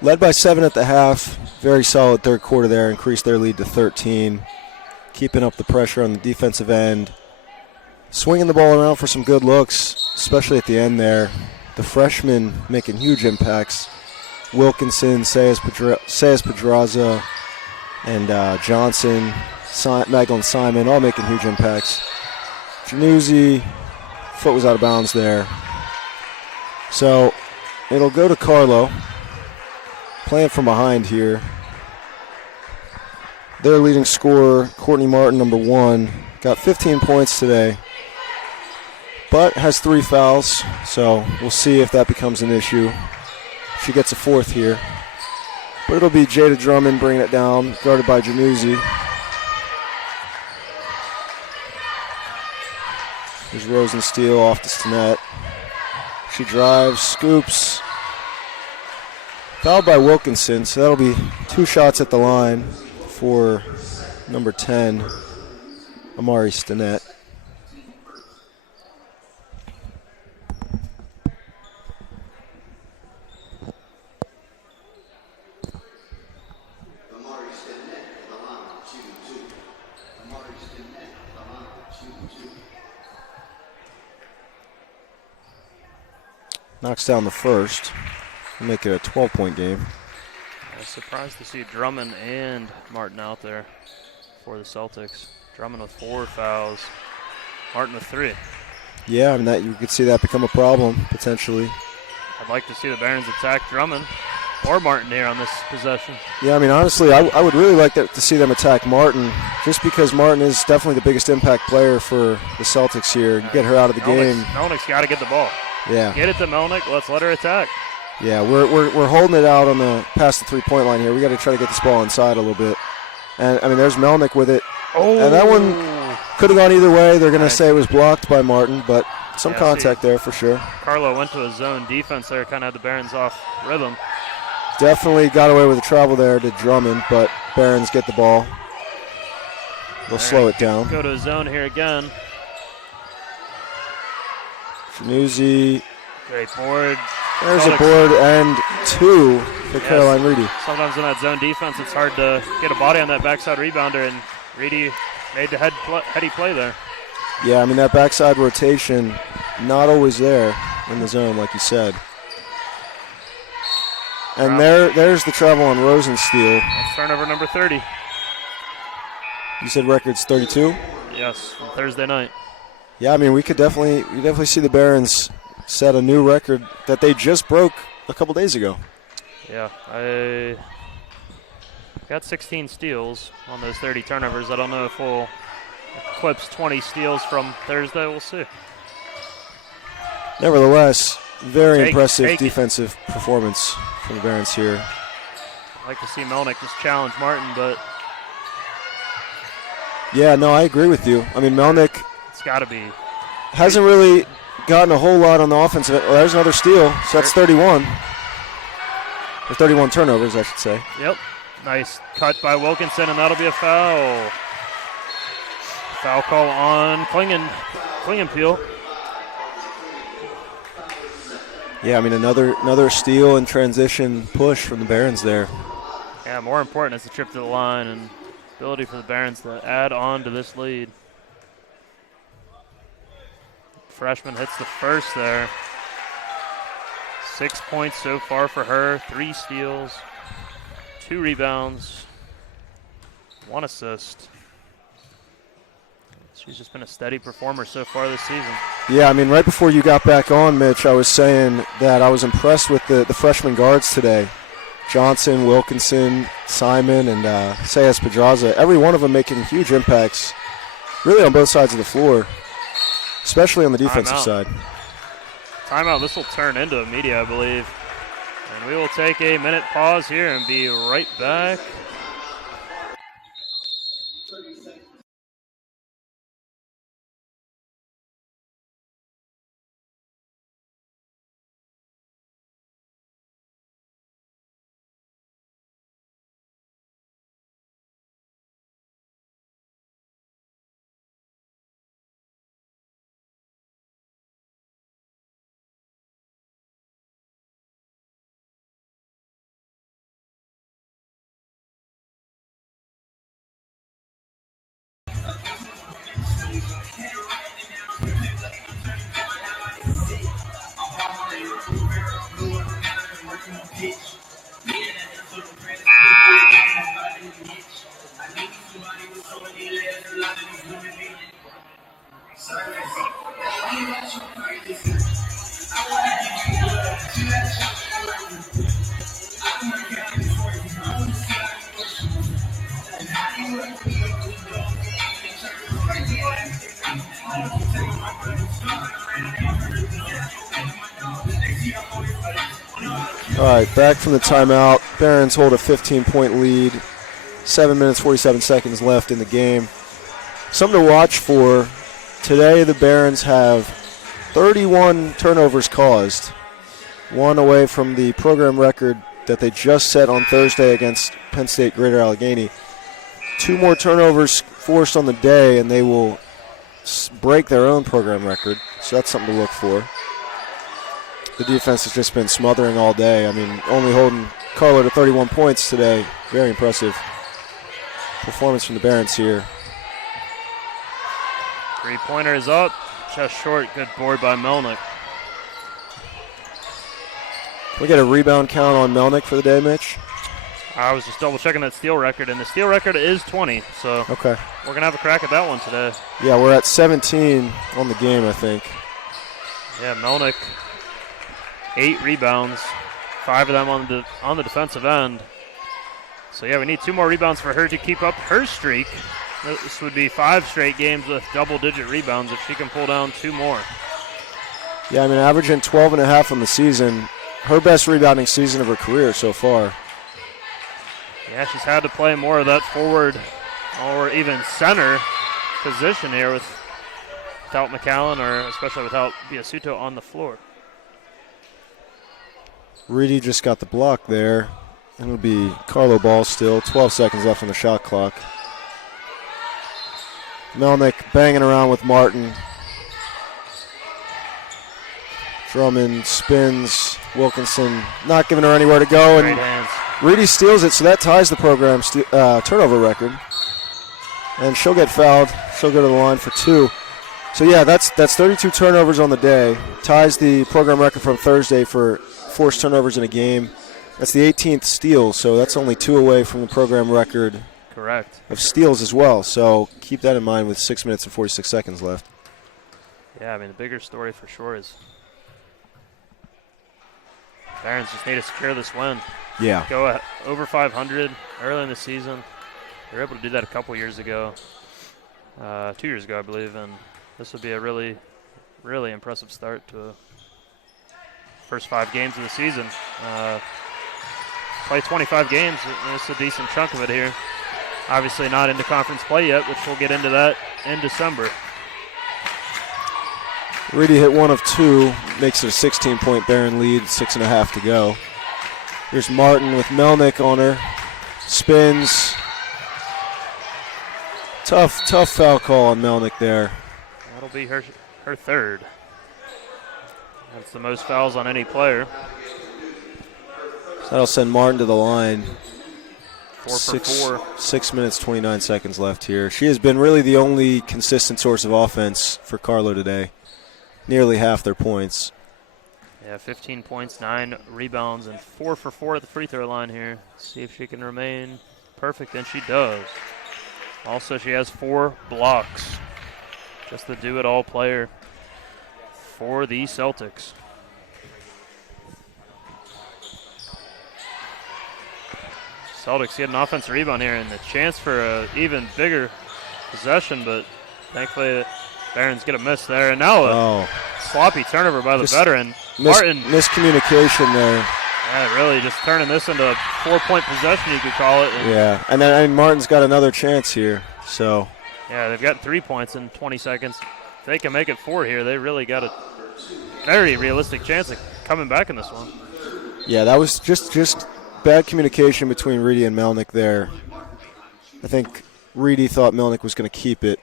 Led by 7 at the half. Very solid third quarter there. Increased their lead to 13. Keeping up the pressure on the defensive end. Swinging the ball around for some good looks, especially at the end there. The freshmen making huge impacts. Wilkinson, Sayas Pedraza, and Johnson, Magdalene Simon, all making huge impacts. Januzzi, foot was out of bounds there. So it'll go to Carlow. Playing from behind here. Their leading scorer, Courtney Martin, number 1, got 15 points today, but has 3 fouls, so we'll see if that becomes an issue. She gets a 4th here. But it'll be Jada Drummond bringing it down, guarded by Januzzi. There's Rosensteel off to Stinnett. She drives, scoops. Fouled by Wilkinson, so that'll be 2 shots at the line for number 10, Amari Stinnett. Knocks down the first. Make it a 12-point game. I was surprised to see Drummond and Martin out there for the Celtics. Drummond with 4 fouls, Martin with 3. Yeah, I mean, that you could see that become a problem potentially. I'd like to see the Barons attack Drummond or Martin here on this possession. Yeah, I mean, honestly, I would really like to see them attack Martin, just because Martin is definitely the biggest impact player for the Celtics here. You get her out of the game. Melnick's got to get the ball. Yeah. Get it to Melnick. Let's let her attack. Yeah, we're holding it out on the past the 3-point line here. We got to try to get this ball inside a little bit. And I mean, there's Melnick with it. Oh, and that one Could have gone either way. They're going to say it was blocked by Martin, but some contact there for sure. Carlow went to a zone defense there, kind of had the Barons off rhythm. Definitely got away with the travel there to Drummond, but Barons get the ball. They'll slow it down. Go to a zone here again. Januzzi. Great board. There's a board and 2 for Caroline Reedy. Sometimes in that zone defense, it's hard to get a body on that backside rebounder, and Reedy made the heady play there. Yeah, I mean, that backside rotation, not always there in the zone, like you said. And there's the travel on Rosensteel. That's turnover number 30. You said record's 32? Yes, from Thursday night. Yeah, I mean, we definitely see the Barons set a new record that they just broke a couple days ago. Yeah, I got 16 steals on those 30 turnovers. I don't know if we'll eclipse 20 steals from Thursday. We'll see. Nevertheless, very impressive defensive performance from the Barons here. I'd like to see Melnick just challenge Martin, but... Yeah, no, I agree with you. I mean, Melnick... It's got to be. Hasn't really gotten a whole lot on the offensive. Well, there's another steal, so that's 31. Or 31 turnovers, I should say. Yep. Nice cut by Wilkinson, and that'll be a foul. Foul call on Klingenpeel. Yeah, I mean, another steal and transition push from the Barons there. Yeah, more important is the trip to the line and ability for the Barons to add on to this lead. Freshman hits the first there. 6 points so far for her, 3 steals, 2 rebounds, 1 assist. She's just been a steady performer so far this season. Yeah, I mean, right before you got back on, Mitch, I was saying that I was impressed with the freshman guards today. Johnson, Wilkinson, Simon, and Sayas Pedraza. Every one of them making huge impacts, really on both sides of the floor, especially on the defensive side. Timeout. This will turn into a media, I believe. And we will take a minute pause here and be right back. All right, back from the timeout. Barons hold a 15-point lead. 7 minutes, 47 seconds left in the game. Something to watch for. Today, the Barons have 31 turnovers caused, one away from the program record that they just set on Thursday against Penn State Greater Allegheny. 2 more turnovers forced on the day, and they will break their own program record, so that's something to look for. The defense has just been smothering all day. I mean, only holding Carlow to 31 points today. Very impressive performance from the Barons here. 3-pointer is up, just short. Good board by Melnick. Can we get a rebound count on Melnick for the day, Mitch? I was just double-checking that steal record, and the steal record is 20, so okay, we're going to have a crack at that one today. Yeah, we're at 17 on the game, I think. Yeah, Melnick, 8 rebounds, 5 of them on the defensive end. So, yeah, we need 2 more rebounds for her to keep up her streak. This would be 5 straight games with double-digit rebounds if she can pull down 2 more. Yeah, I mean, averaging 12.5 on the season. Her best rebounding season of her career so far. Yeah, she's had to play more of that forward or even center position here without McAllen, or especially without Biasuto on the floor. Reedy just got the block there. It'll be Carlow ball still. 12 seconds left on the shot clock. Melnick banging around with Martin. Drummond spins. Wilkinson not giving her anywhere to go. Great And hands. Reedy steals it, so that ties the program turnover record. And she'll get fouled. She'll go to the line for 2. So, yeah, that's 32 turnovers on the day. Ties the program record from Thursday for forced turnovers in a game. That's the 18th steal, so that's only 2 away from the program record. Correct. Of steals as well. So keep that in mind with 6 minutes and 46 seconds left. Yeah, I mean, the bigger story for sure is Barons just need to secure this win. Yeah. Go over 500 early in the season. They were able to do that a couple years ago, 2 years ago, I believe, and this would be a really, really impressive start to the first 5 games of the season. Play 25 games, and it's a decent chunk of it here. Obviously not into conference play yet, which we'll get into that in December. Reedy hit 1 of 2, makes it a 16-point Barron lead, 6.5 to go. Here's Martin with Melnick on her. Spins. Tough foul call on Melnick there. That'll be her third. That's the most fouls on any player. So that'll send Martin to the line. 4 for 4. 6 minutes, 29 seconds left here. She has been really the only consistent source of offense for Carlow today. Nearly half their points. Yeah, 15 points, 9 rebounds, and 4 for 4 at the free throw line here. See if she can remain perfect, and she does. Also, she has 4 blocks. Just the do-it-all player for the Celtics. Celtics get an offensive rebound here and a chance for an even bigger possession, but thankfully Barron's going to miss there. And now a sloppy turnover by the veteran. Martin. Miscommunication there. Yeah, really just turning this into a 4-point possession, you could call it. Yeah, and then Martin's got another chance here. So. Yeah, they've got 3 points in 20 seconds. If they can make it 4 here, they really got a very realistic chance of coming back in this one. Yeah, that was just bad communication between Reedy and Melnick there. I think Reedy thought Melnick was going to keep it.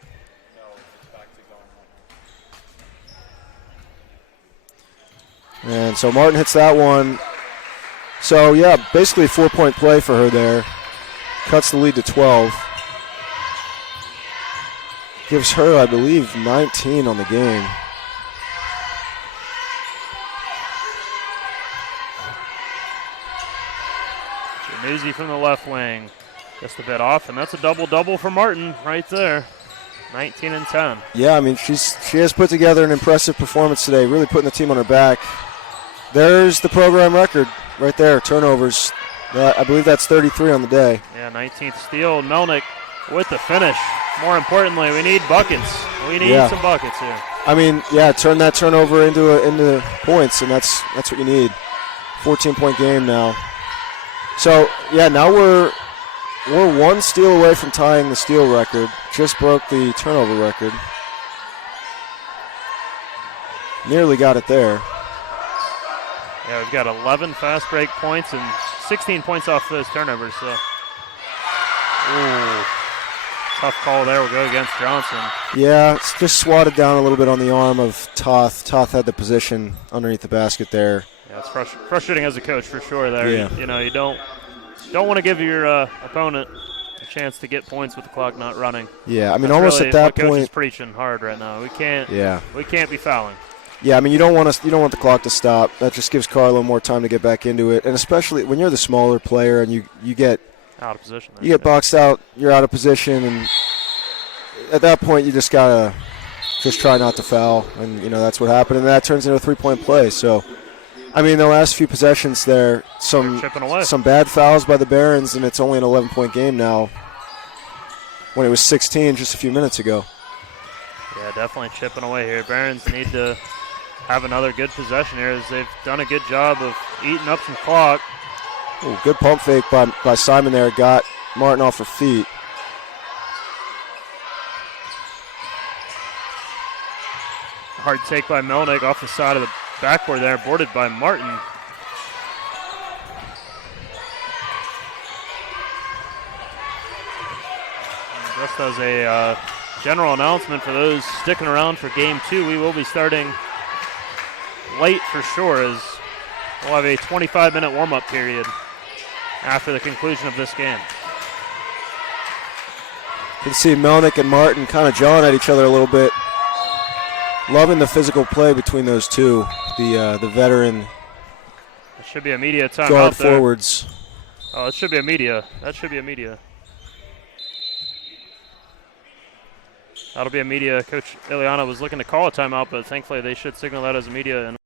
And so Martin hits that one. So, yeah, basically a 4-point play for her there. Cuts the lead to 12. Gives her, I believe, 19 on the game. Januzzi from the left wing. Just a bit off, and that's a double-double for Martin right there. 19 and 10. Yeah, I mean, she has put together an impressive performance today, really putting the team on her back. There's the program record right there, turnovers. I believe that's 33 on the day. Yeah, 19th steal. Melnick with the finish. More importantly, we need buckets. We need some buckets here. I mean, yeah, turn that turnover into points, and that's what you need. 14-point game now. So, yeah, now we're 1 steal away from tying the steal record. Just broke the turnover record. Nearly got it there. Yeah, we've got 11 fast break points and 16 points off those turnovers. So, tough call there. We'll go against Johnson. Yeah, it's just swatted down a little bit on the arm of Toth. Toth had the position underneath the basket there. Yeah, it's frustrating as a coach for sure. There, yeah. You don't want to give your opponent a chance to get points with the clock not running. Yeah, I mean, that's almost really at that what Coach point. is preaching hard right now. We can't be fouling. Yeah, I mean, you don't want the clock to stop. That just gives Carlow more time to get back into it, and especially when you're the smaller player and you get out of position. You get boxed out. You're out of position, and at that point, you just gotta try not to foul, and that's what happened, and that turns into a 3-point play. So, I mean, the last few possessions there, some bad fouls by the Barons, and it's only an 11-point game now. When it was 16 just a few minutes ago. Yeah, definitely chipping away here. Barons need to have another good possession here, as they've done a good job of eating up some clock. Ooh, good pump fake by Simon there. Got Martin off her feet. Hard take by Melnick off the side of the backboard there, boarded by Martin. And just as a general announcement for those sticking around for game 2, we will be starting late for sure, as we'll have a 25-minute warm-up period after the conclusion of this game. You can see Melnick and Martin kind of jawing at each other a little bit. Loving the physical play between those two, the veteran It should be a media timeout guard there. forwards. Oh, it should be a media. That should be a media. That'll be a media. Coach Ileana was looking to call a timeout, but thankfully they should signal that as a media. And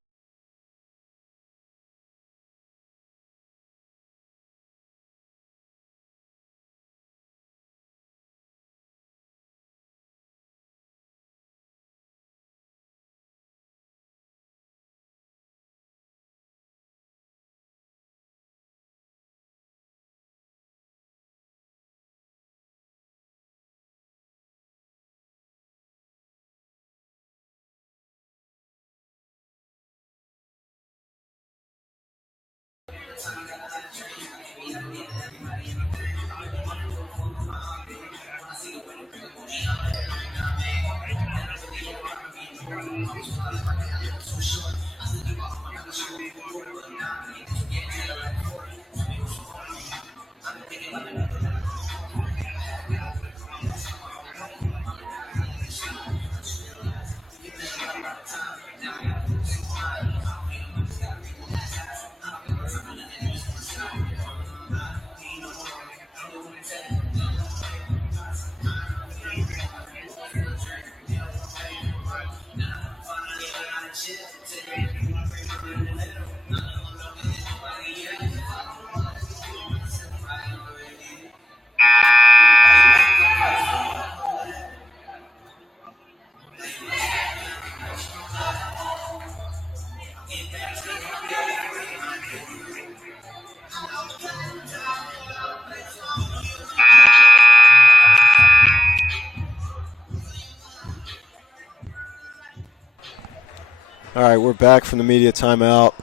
All right, we're back from the media timeout.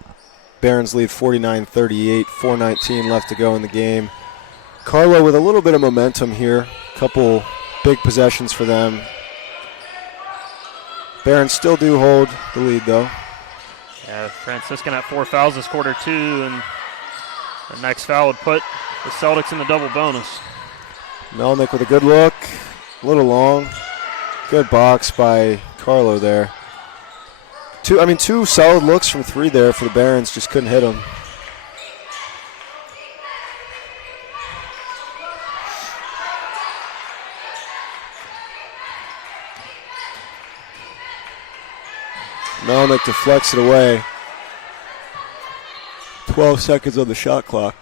Barons lead 49-38, 4:19 left to go in the game. Carlow with a little bit of momentum here. Couple big possessions for them. Barons still do hold the lead, though. yeah, Franciscan at 4 fouls this quarter, too, and the next foul would put the Celtics in the double bonus. Melnick with a good look. A little long. Good box by Carlow there. Two solid looks from 3 there for the Barons, just couldn't hit them. Melnick deflects it away. 12 seconds on the shot clock.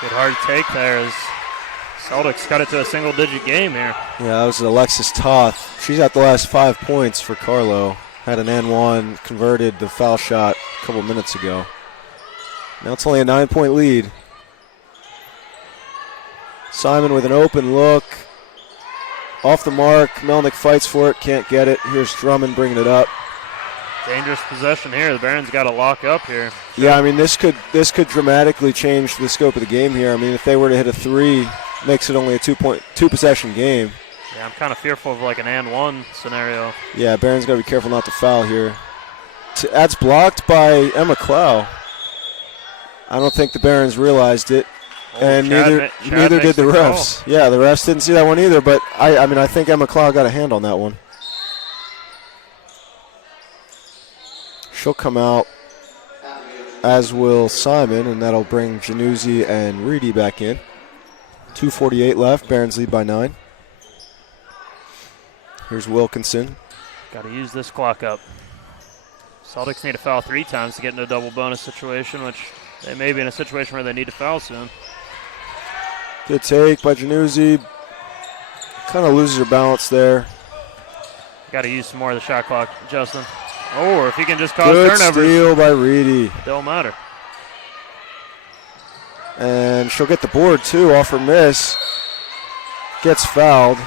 Good hard take there as Celtics cut it to a single-digit game here. Yeah, that was Alexis Toth. She's at the last 5 points for Carlow. Had an N1, converted the foul shot a couple minutes ago. Now it's only a 9-point lead. Simon with an open look. Off the mark. Melnick fights for it, can't get it. Here's Drummond bringing it up. Dangerous possession here. The Barons got to lock up here. Yeah, I mean, this could dramatically change the scope of the game here. I mean, if they were to hit a 3, makes it only a 2-possession game. Yeah, I'm kind of fearful of like an and one scenario. Yeah, Barron's got to be careful not to foul here. That's blocked by Emma Clow. I don't think the Barons realized it, and neither did the refs. Yeah, the refs didn't see that one either, but I think Emma Clow got a hand on that one. She'll come out, as will Simon, and that'll bring Januzzi and Reedy back in. 2:48 left. Barons lead by 9. Here's Wilkinson. Got to use this clock up. Celtics need to foul 3 times to get into a double bonus situation, which they may be in a situation where they need to foul soon. Good take by Januzzi. Kind of loses her balance there. Got to use some more of the shot clock, Justin. Or if he can just cause Good turnovers. steal by Reedy. Don't matter. And she'll get the board, too, off her miss. Gets fouled.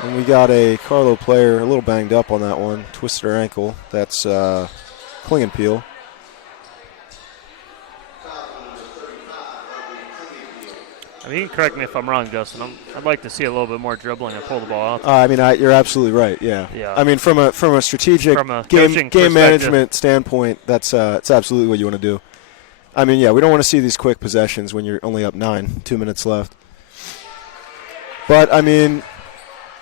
And we got a Carlow player a little banged up on that one. Twisted her ankle. That's Klingenpeel. I mean, you can correct me if I'm wrong, Justin. I'd like to see a little bit more dribbling and pull the ball out. I mean, you're absolutely right. Yeah. Yeah. I mean, from a strategic game management standpoint, that's it's absolutely what you want to do. I mean, yeah, we don't want to see these quick possessions when you're only up 9, 2 minutes left. But I mean,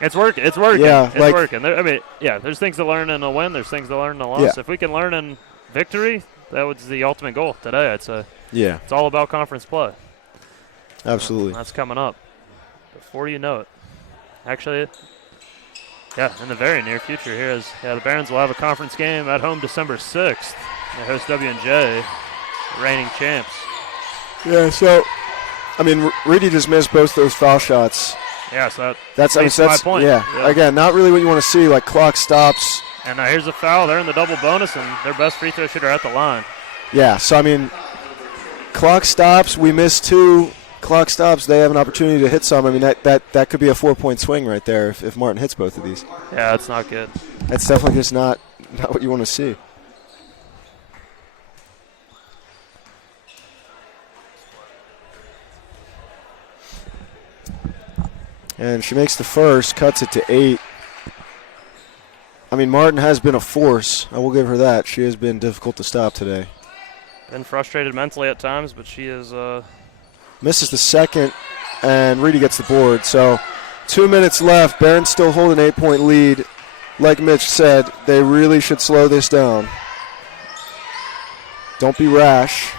it's working. It's working. Yeah, it's working. I mean, yeah. There's things to learn in a win. There's things to learn in a loss. Yeah. If we can learn in victory, that was the ultimate goal today. It's all about conference play. Absolutely. That's coming up before you know it. Actually, in the very near future here is the Barons will have a conference game at home December 6th. They host W&J, reigning champs. Yeah, so, I mean, Reedy just missed both those foul shots. Yeah, so that's my point. Yeah, again, not really what you want to see, like clock stops. And here's a foul. They're in the double bonus, and their best free throw shooter at the line. Yeah, so, I mean, clock stops, we missed 2. Clock stops, they have an opportunity to hit some. I mean, that could be a 4-point swing right there if Martin hits both of these. Yeah, that's not good. That's definitely just not what you want to see. And she makes the first, cuts it to 8. I mean, Martin has been a force. I will give her that. She has been difficult to stop today. Been frustrated mentally at times, but she is... Misses the second, and Reedy gets the board. So 2 minutes left. Barron's still holding an 8-point lead. Like Mitch said, they really should slow this down. Don't be rash.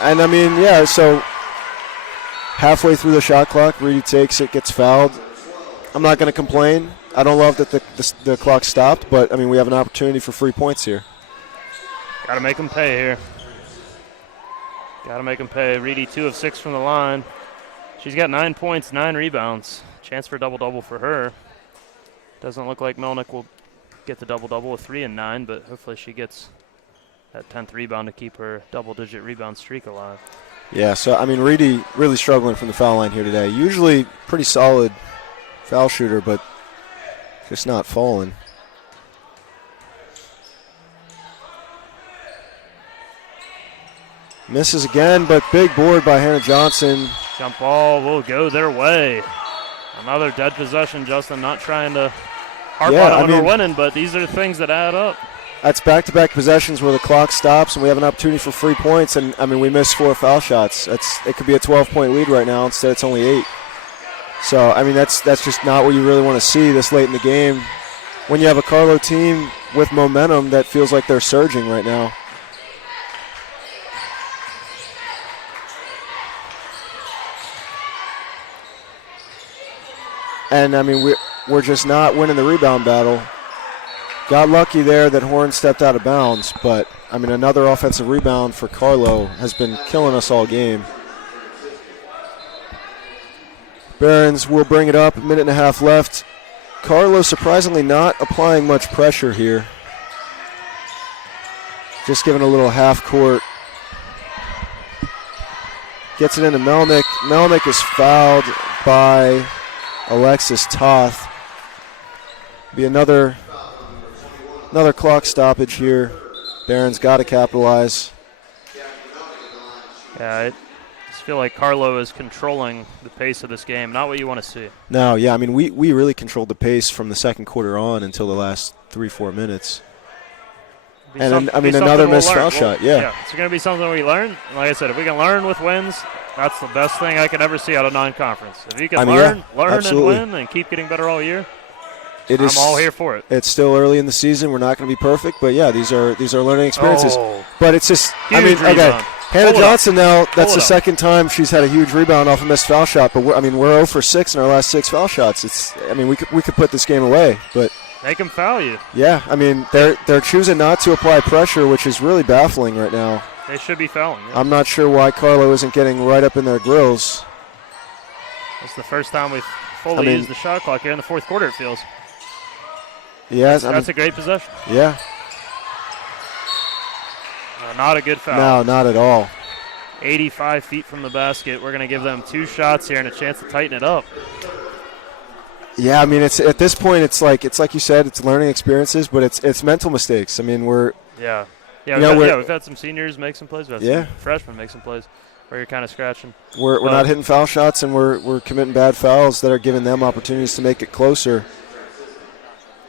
And, I mean, yeah, so halfway through the shot clock, Reedy takes it, gets fouled. I'm not going to complain. I don't love that the clock stopped, but, I mean, we have an opportunity for free points here. Got to make them pay here. Got to make them pay. Reedy 2 of 6 from the line. She's got 9 points, 9 rebounds. Chance for double-double for her. Doesn't look like Melnick will get the double-double with 3 and 9, but hopefully she gets that 10th rebound to keep her double-digit rebound streak alive. Yeah, so, I mean, Reedy really struggling from the foul line here today. Usually pretty solid foul shooter, but just not falling. Misses again, but big board by Hannah Johnson. Jump ball will go their way. Another dead possession, Justin. Not trying to harp on it when we're winning, but these are the things that add up. That's back-to-back possessions where the clock stops and we have an opportunity for free points, and, I mean, we missed 4 foul shots. It could be a 12-point lead right now. Instead, it's only 8. So, I mean, that's just not what you really want to see this late in the game when you have a Carlow team with momentum that feels like they're surging right now. And, I mean, we're just not winning the rebound battle. Got lucky there that Horn stepped out of bounds, but, I mean, another offensive rebound for Carlow has been killing us all game. Barons will bring it up, 1.5 minutes left. Carlow surprisingly not applying much pressure here. Just giving a little half court. Gets it into Melnick. Melnick is fouled by Alexis Toth. Be another clock stoppage here. Barron's got to capitalize. Yeah, I just feel like Carlow is controlling the pace of this game. Not what you want to see. No, yeah, I mean, we really controlled the pace from the second quarter on until the last 3-4 minutes. And, I mean, another missed foul shot, yeah. It's going to be something we learn. Like I said, if we can learn with wins, that's the best thing I could ever see out of non-conference. If you can learn and win and keep getting better all year, I'm all here for it. It's still early in the season. We're not going to be perfect, but, yeah, these are learning experiences. But it's just, huge rebound. Hannah Johnson now, that's the second time she's had a huge rebound off a missed foul shot. But, we're 0 for 6 in our last 6 foul shots. We could put this game away, but – they can foul you. Yeah, I mean, they're choosing not to apply pressure, which is really baffling right now. They should be fouling. Yeah. I'm not sure why Carlow isn't getting right up in their grills. It's the first time we've fully used the shot clock here in the fourth quarter, it feels. Yes, That's a great possession. Yeah. Not a good foul. No, not at all. 85 feet from the basket. We're going to give them 2 shots here and a chance to tighten it up. Yeah, I mean, it's at this point, it's like you said, it's learning experiences, but it's mental mistakes. I mean, We've had some seniors make some plays. We've had some freshmen make some plays where you're kind of scratching. We're not hitting foul shots, and we're committing bad fouls that are giving them opportunities to make it closer.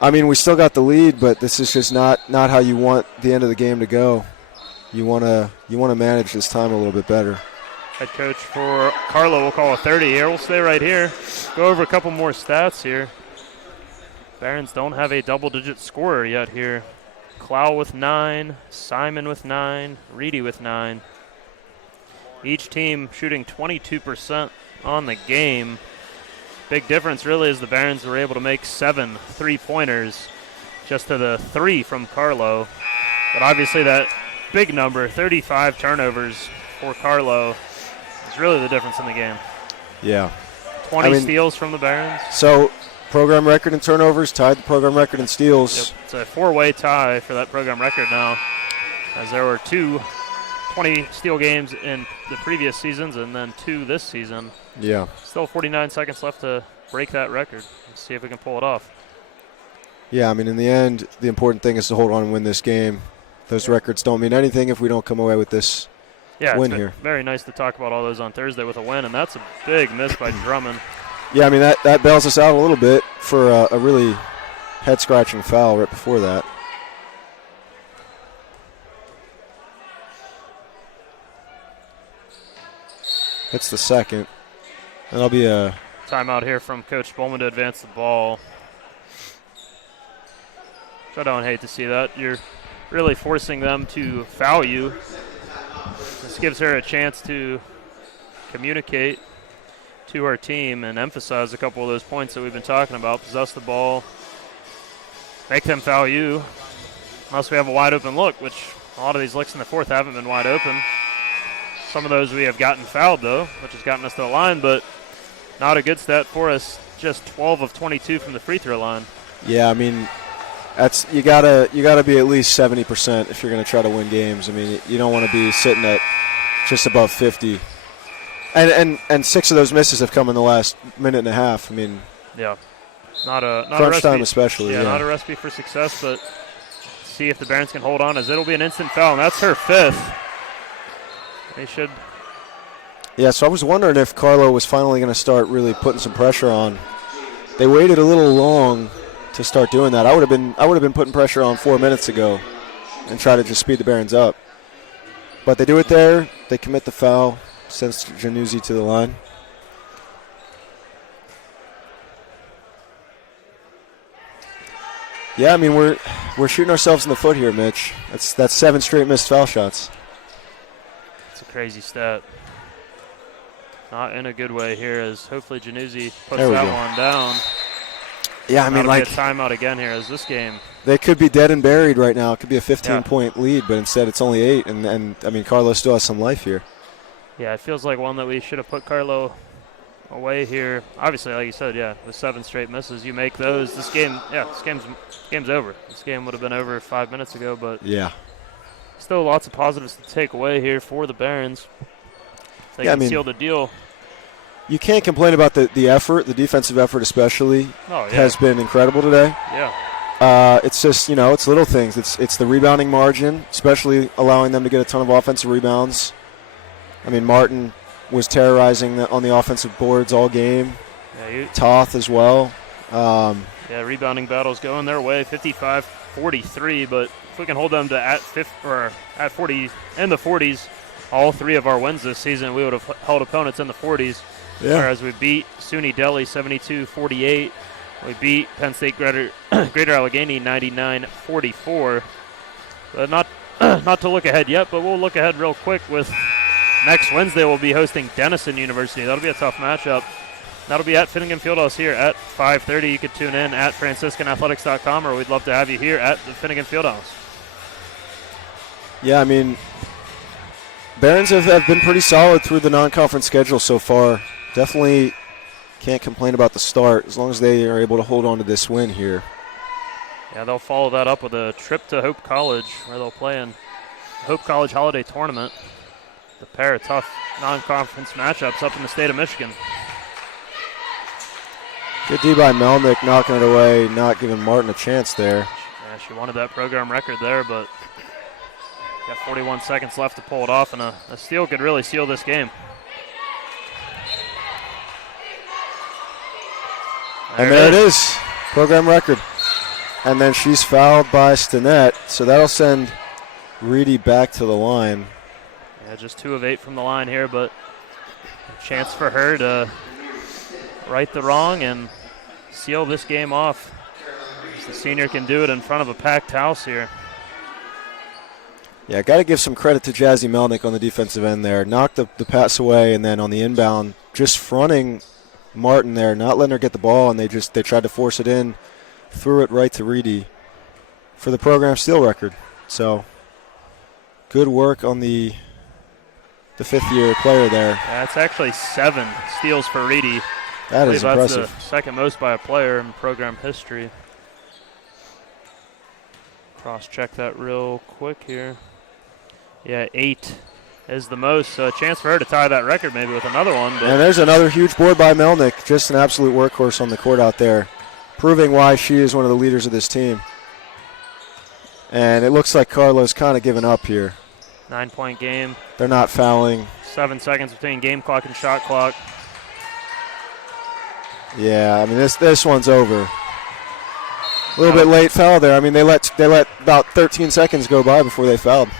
I mean, we still got the lead, but this is just not how you want the end of the game to go. You want to manage this time a little bit better. Head coach for Carlow will call a 30 here. We'll stay right here. Go over a couple more stats here. Barons don't have a double-digit scorer yet here. Clow with 9, Simon with 9, Reedy with 9. Each team shooting 22% on the game. Big difference really is the Barons were able to make 7 3-pointers just to the 3 from Carlow. But obviously that big number, 35 turnovers for Carlow, is really the difference in the game. Yeah. 20 steals from the Barons. So program record in turnovers, tied the program record in steals. Yep. It's a 4-way tie for that program record now, as there were 2 20-steal games in the previous seasons and then 2 this season. Yeah. Still 49 seconds left to break that record. Let's see if we can pull it off. Yeah, I mean, in the end, the important thing is to hold on and win this game. Those records don't mean anything if we don't come away with this win here. Very nice to talk about all those on Thursday with a win, and that's a big miss by Drummond. Yeah, I mean, that bails us out a little bit for a really head-scratching foul right before that. It's the second. That'll be a timeout here from Coach Bowman to advance the ball. I don't hate to see that. You're really forcing them to foul you. This gives her a chance to communicate to our team and emphasize a couple of those points that we've been talking about. Possess the ball, make them foul you, unless we have a wide open look, which a lot of these looks in the fourth haven't been wide open. Some of those we have gotten fouled, though, which has gotten us to the line, but not a good stat for us. Just 12 of 22 from the free throw line. Yeah, I mean, you gotta be at least 70% if you're going to try to win games. I mean, you don't want to be sitting at just above 50. And 6 of those misses have come in the last minute and a half. I mean, yeah, not a crunch recipe, time especially. Yeah, not a recipe for success, but see if the Barons can hold on, as it'll be an instant foul, and that's her 5th. They should. Yeah, so I was wondering if Carlow was finally going to start really putting some pressure on. They waited a little long to start doing that. I would have been putting pressure on 4 minutes ago and try to just speed the Barons up. But they do it there. They commit the foul, sends Januzzi to the line. Yeah, I mean, we're shooting ourselves in the foot here, Mitch. That's 7 straight missed foul shots. It's a crazy stat. Not in a good way here, as hopefully Januzzi puts that one down. Yeah, I mean, like a timeout again here, as this game. They could be dead and buried right now. It could be a 15-point lead, but instead it's only 8, and I mean, Carlow still has some life here. Yeah, it feels like one that we should have put Carlow away here. Obviously, like you said, with 7 straight misses, you make those. This game's over. This game would have been over 5 minutes ago, but yeah, still lots of positives to take away here for the Barons. They can seal the deal. You can't complain about the effort, the defensive effort especially has been incredible today. Yeah. It's just, it's little things. It's the rebounding margin, especially allowing them to get a ton of offensive rebounds. I mean, Martin was terrorizing on the offensive boards all game. Yeah, Toth as well. Rebounding battles going their way, 55-43, but if we can hold them to at 40 in the 40s, all 3 of our wins this season, we would have held opponents in the 40s. Yeah. Whereas we beat SUNY Deli 72-48. We beat Penn State Greater Allegheny 99-44. But not to look ahead yet, but we'll look ahead real quick with next Wednesday we'll be hosting Denison University. That'll be a tough matchup. That'll be at Finnegan Fieldhouse here at 5:30. You could tune in at FranciscanAthletics.com, or we'd love to have you here at the Finnegan Fieldhouse. Yeah, I mean, Barons have been pretty solid through the non-conference schedule so far. Definitely can't complain about the start as long as they are able to hold on to this win here. Yeah, they'll follow that up with a trip to Hope College, where they'll play in Hope College Holiday Tournament. The pair of tough non-conference matchups up in the state of Michigan. Good D by Melnick, knocking it away, not giving Martin a chance there. Yeah, she wanted that program record there, but got 41 seconds left to pull it off, and a steal could really seal this game. And there it is, program record. And then she's fouled by Stinnett, so that'll send Reedy back to the line. Yeah, just 2 of 8 from the line here, but a chance for her to right the wrong and seal this game off. The senior can do it in front of a packed house here. Yeah, got to give some credit to Jazzy Melnick on the defensive end there. Knocked the pass away, and then on the inbound, just fronting Martin there, not letting her get the ball, and they tried to force it in, threw it right to Reedy for the program steal record. So good work on the fifth-year player there. That's actually 7 steals for Reedy. That is impressive. That's the second most by a player in program history. Cross-check that real quick here. Yeah, 8 is the most, so a chance for her to tie that record maybe with another one. And there's another huge board by Melnick, just an absolute workhorse on the court out there, proving why she is one of the leaders of this team. And it looks like Carlow's kind of given up here. 9-point game. They're not fouling. 7 seconds between game clock and shot clock. Yeah, I mean this one's over. A little bit late foul there. I mean they let about 13 seconds go by before they fouled.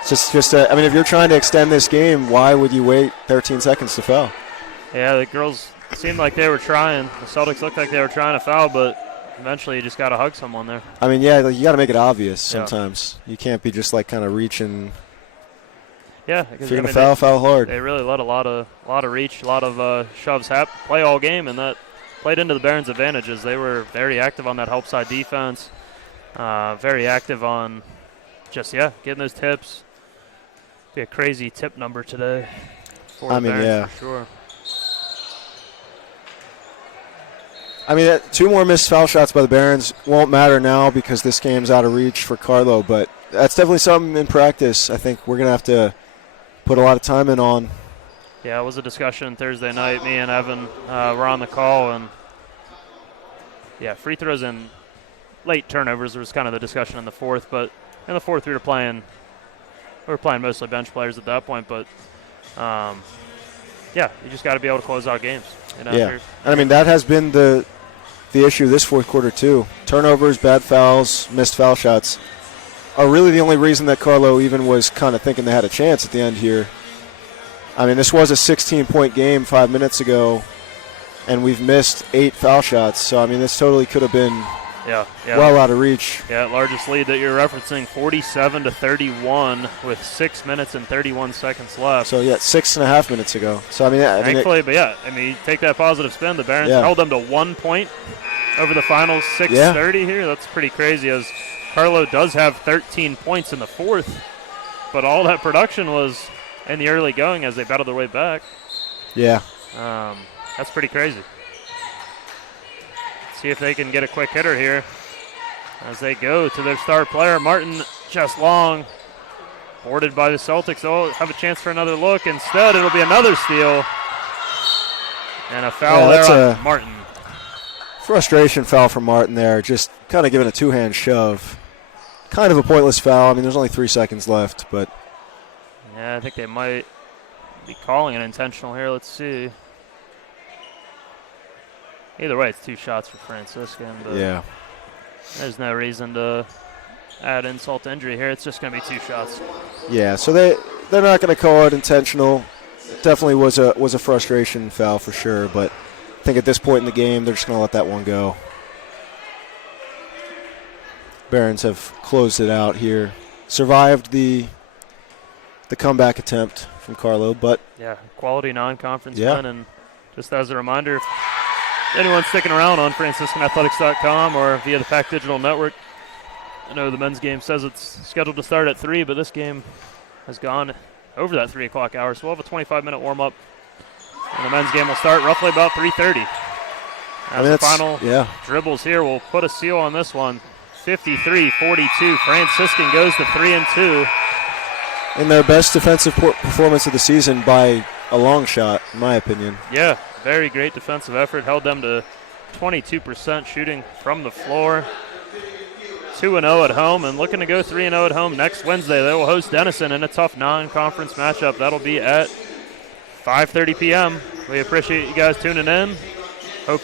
It's just I mean if you're trying to extend this game, why would you wait 13 seconds to foul? Yeah, the girls seemed like they were trying. The Celtics looked like they were trying to foul, but eventually you just got to hug someone there. I mean, yeah, you got to make it obvious sometimes. Yeah. You can't be just like kind of reaching. Yeah, if you're gonna foul hard. They really let a lot of reach, a lot of shoves play all game, and that played into the Barons' advantages. They were very active on that help side defense, very active on just getting those tips. Be a crazy tip number today for the Barons for sure. I mean, 2 more missed foul shots by the Barons won't matter now because this game's out of reach for Carlow, but that's definitely something in practice I think we're going to have to put a lot of time in on. Yeah, it was a discussion Thursday night. Me and Evan were on the call, and free throws and late turnovers was kind of the discussion in the fourth, but in the fourth we were playing mostly bench players at that point, but you just got to be able to close out games. You know, and I mean that has been the issue this fourth quarter too. Turnovers, bad fouls, missed foul shots are really the only reason that Carlow even was kind of thinking they had a chance at the end here. I mean, this was a 16-point game 5 minutes ago, and we've missed 8 foul shots. So, I mean, this totally could have been well out of reach. Yeah, largest lead that you're referencing, 47-31 with 6 minutes and 31 seconds left. So, 6.5 minutes ago. So, I mean, thankfully, you take that positive spin. The Barons held them to 1 point over the final 6:30 here. That's pretty crazy as Carlow does have 13 points in the fourth, but all that production was in the early going as they battled their way back. Yeah. That's pretty crazy. Let's see if they can get a quick hitter here as they go to their star player. Martin just long. Boarded by the Celtics. They'll have a chance for another look. Instead, it'll be another steal. And a foul there on Martin. Frustration foul from Martin there. Just kind of giving a 2-hand shove. Kind of a pointless foul. I mean, there's only 3 seconds left, but. Yeah, I think they might be calling it intentional here. Let's see. Either way, it's 2 shots for Franciscan. But there's no reason to add insult to injury here. It's just going to be 2 shots. Yeah, so they're not going to call it intentional. It definitely was a frustration foul for sure, but I think at this point in the game, they're just going to let that one go. Barons have closed it out here. Survived the comeback attempt from Carlow, but quality non-conference win. And just as a reminder, if anyone's sticking around on FranciscanAthletics.com or via the Pack Digital Network, I know the men's game says it's scheduled to start at 3, but this game has gone over that 3 o'clock hour, so we'll have a 25-minute warm-up, and the men's game will start roughly about 3:30. As the final dribbles here will put a seal on this one. 53-42. Franciscan goes to 3-2. In their best defensive performance of the season by a long shot, in my opinion. Yeah, very great defensive effort. Held them to 22% shooting from the floor. 2-0 at home and looking to go 3-0 at home next Wednesday. They will host Denison in a tough non-conference matchup. That'll be at 5:30 p.m. We appreciate you guys tuning in. Hope